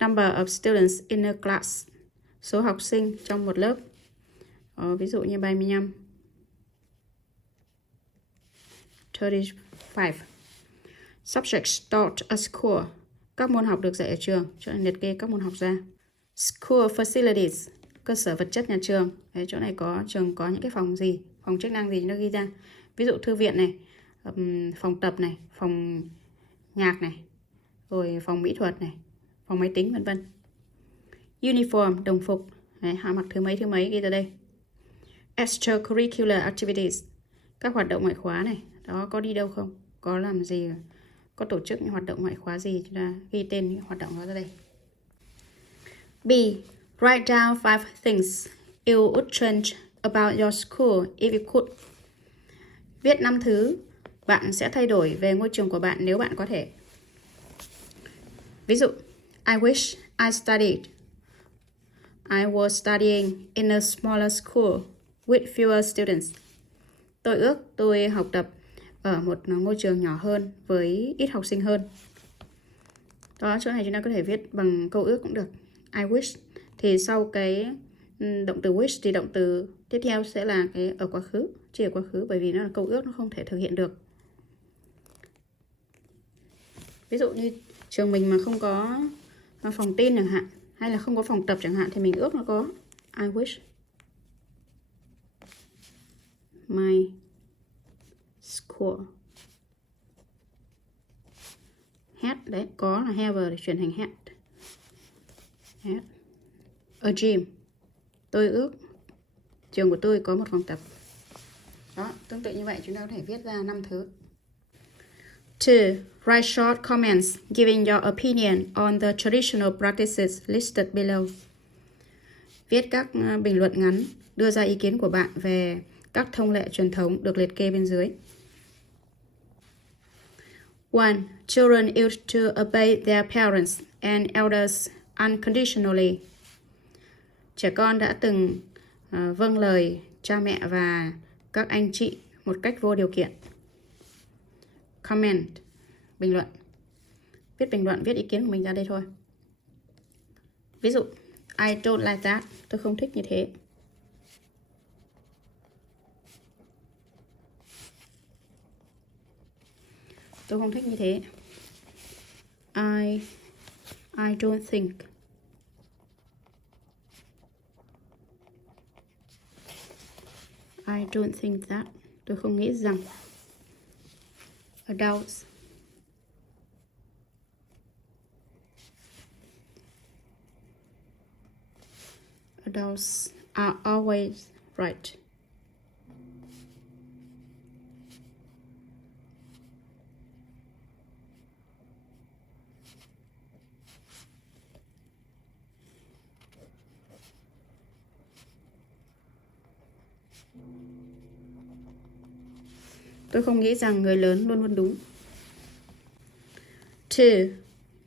Number of students in a class. Số học sinh trong một lớp. Ví dụ như 35. 35. Subjects taught at school. Các môn học được dạy ở trường. Chỗ này liệt kê các môn học ra. School facilities. Cơ sở vật chất nhà trường. Đấy, chỗ này trường có những cái phòng gì, phòng chức năng gì nó ghi ra. Ví dụ thư viện này, phòng tập này, phòng nhạc này, rồi phòng mỹ thuật này, phòng máy tính vân vân. Uniform, đồng phục. Đấy, họ mặc thứ mấy ghi ra đây. Extracurricular activities. Các hoạt động ngoại khóa này. Đó, có đi đâu không? Có làm gì? Có tổ chức những hoạt động ngoại khóa gì? Chúng ta ghi tên những hoạt động đó ra đây. B. Write down 5 things you would change about your school if you could. Viết 5 thứ bạn sẽ thay đổi về ngôi trường của bạn nếu bạn có thể. Ví dụ, I wish I studied. I was studying in a smaller school with fewer students. Tôi ước tôi học tập ở một ngôi trường nhỏ hơn với ít học sinh hơn. Đó, chỗ này chúng ta có thể viết bằng câu ước cũng được. I wish. Thì sau cái động từ wish thì động từ tiếp theo sẽ là cái ở quá khứ, chỉ ở quá khứ, bởi vì nó là câu ước, nó không thể thực hiện được. Ví dụ như trường mình mà không có phòng tin chẳng hạn, hay là không có phòng tập chẳng hạn, thì mình ước nó có. I wish my school had đấy, có là have để chuyển thành had. A gym. Tôi ước trường của tôi có một phòng tập. Đó, tương tự như vậy chúng ta có thể viết ra 5 thứ. 2. Write short comments giving your opinion on the traditional practices listed below. Viết các bình luận ngắn đưa ra ý kiến của bạn về các thông lệ truyền thống được liệt kê bên dưới. 1. Children used to obey their parents and elders unconditionally. Trẻ con đã từng vâng lời cha mẹ và các anh chị một cách vô điều kiện. Comment, bình luận. Viết bình luận, viết ý kiến của mình ra đây thôi. Ví dụ, I don't like that. Tôi không thích như thế. Tôi không thích như thế. I don't think. I don't think that. Tôi không nghĩ rằng. Adults. Adults are always right. Tôi không nghĩ rằng người lớn luôn luôn đúng. 2.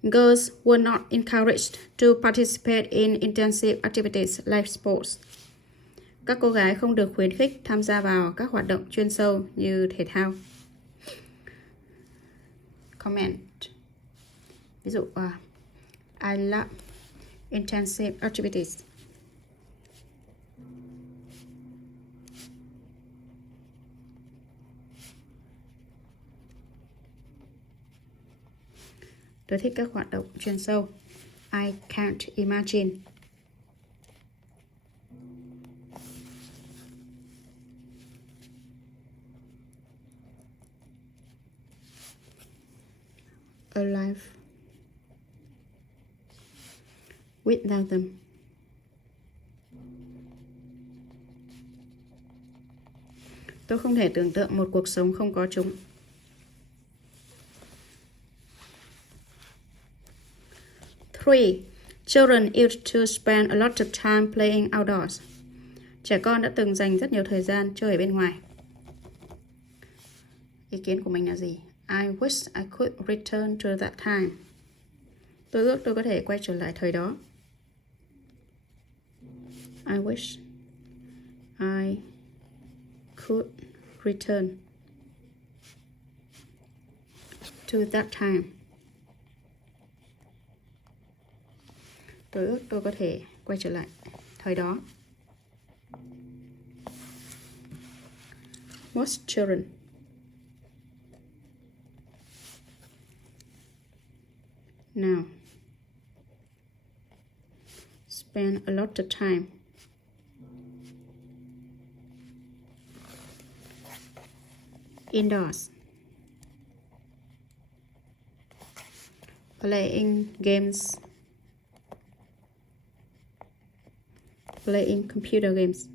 Girls were not encouraged to participate in intensive activities like sports. Các cô gái không được khuyến khích tham gia vào các hoạt động chuyên sâu như thể thao. Comment. Ví dụ, I love intensive activities. Tôi thích các hoạt động chuyên sâu. I can't imagine. A life without them. Tôi không thể tưởng tượng một cuộc sống không có chúng. 3. Children used to spend a lot of time playing outdoors. Trẻ con đã từng dành rất nhiều thời gian chơi ở bên ngoài. Ý kiến của mình là gì? I wish I could return to that time. Tôi ước tôi có thể quay trở lại thời đó. I wish I could return to that time. Tôi ước tôi có thể quay trở lại thời đó. Most children now spend a lot of time indoors playing games, playing computer games.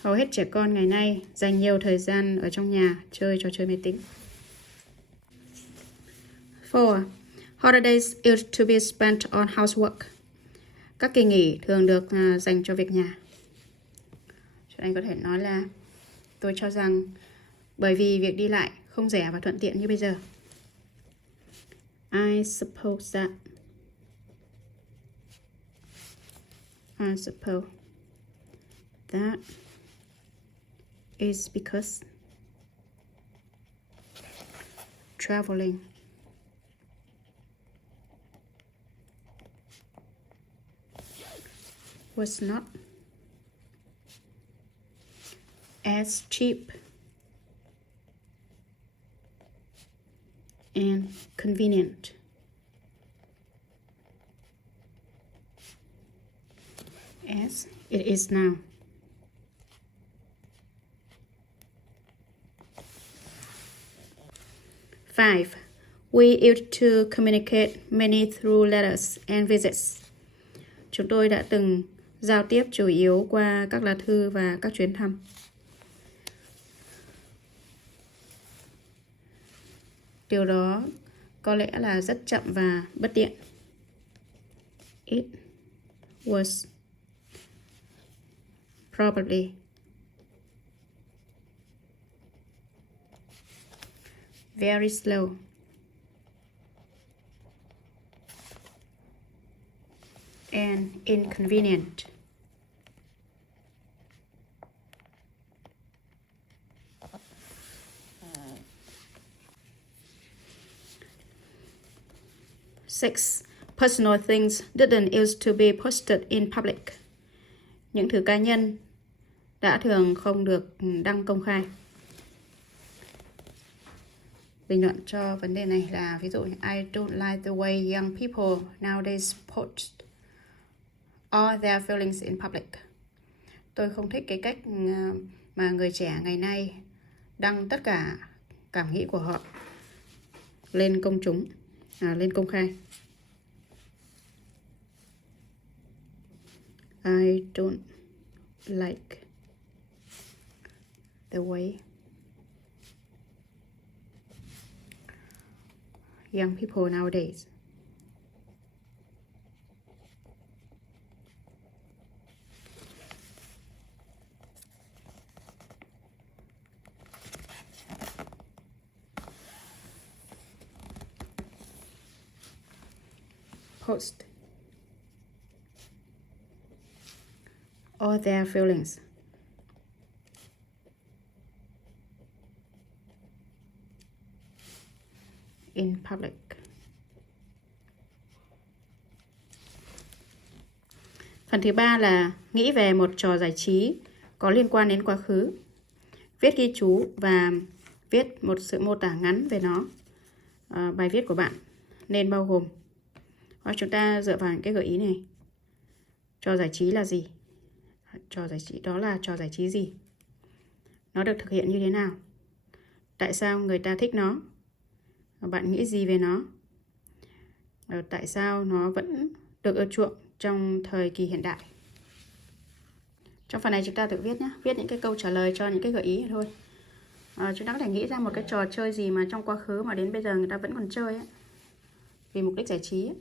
Hầu hết trẻ con ngày nay dành nhiều thời gian ở trong nhà chơi trò chơi máy tính. 4. Holidays used to be spent on housework. Các kỳ nghỉ thường được dành cho việc nhà. Cho anh có thể nói là tôi cho rằng bởi vì việc đi lại không rẻ và thuận tiện như bây giờ. I suppose that is because traveling was not as cheap and convenient as it is now. 5. We used to communicate many through letters and visits. Chúng tôi đã từng giao tiếp chủ yếu qua các lá thư và các chuyến thăm. Điều đó có lẽ là rất chậm và bất tiện. It was probably very slow. And inconvenient. Six. Personal things didn't used to be posted in public. Những thứ cá nhân đã thường không được đăng công khai. Bình luận cho vấn đề này là ví dụ I don't like the way young people nowadays post all their feelings in public. Tôi không thích cái cách mà người trẻ ngày nay đăng tất cả cảm nghĩ của họ lên công chúng, lên công khai. I don't like the way young people nowadays post all their feelings in public. Phần thứ ba là nghĩ về một trò giải trí có liên quan đến quá khứ. Viết ghi chú và viết một sự mô tả ngắn về nó. Bài viết của bạn nên bao gồm. Chúng ta dựa vào những cái gợi ý này. Trò giải trí là gì? Trò giải trí đó là trò giải trí gì? Nó được thực hiện như thế nào? Tại sao người ta thích nó? Bạn nghĩ gì về nó? Tại sao nó vẫn được ưa chuộng trong thời kỳ hiện đại? Trong phần này chúng ta tự viết nhé. Viết những cái câu trả lời cho những cái gợi ý này thôi. Chúng ta có thể nghĩ ra một cái trò chơi gì mà trong quá khứ mà đến bây giờ người ta vẫn còn chơi ấy, vì mục đích giải trí ấy.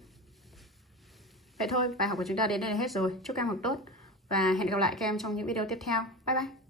Vậy thôi, bài học của chúng ta đến đây là hết rồi. Chúc các em học tốt và hẹn gặp lại các em trong những video tiếp theo. Bye bye.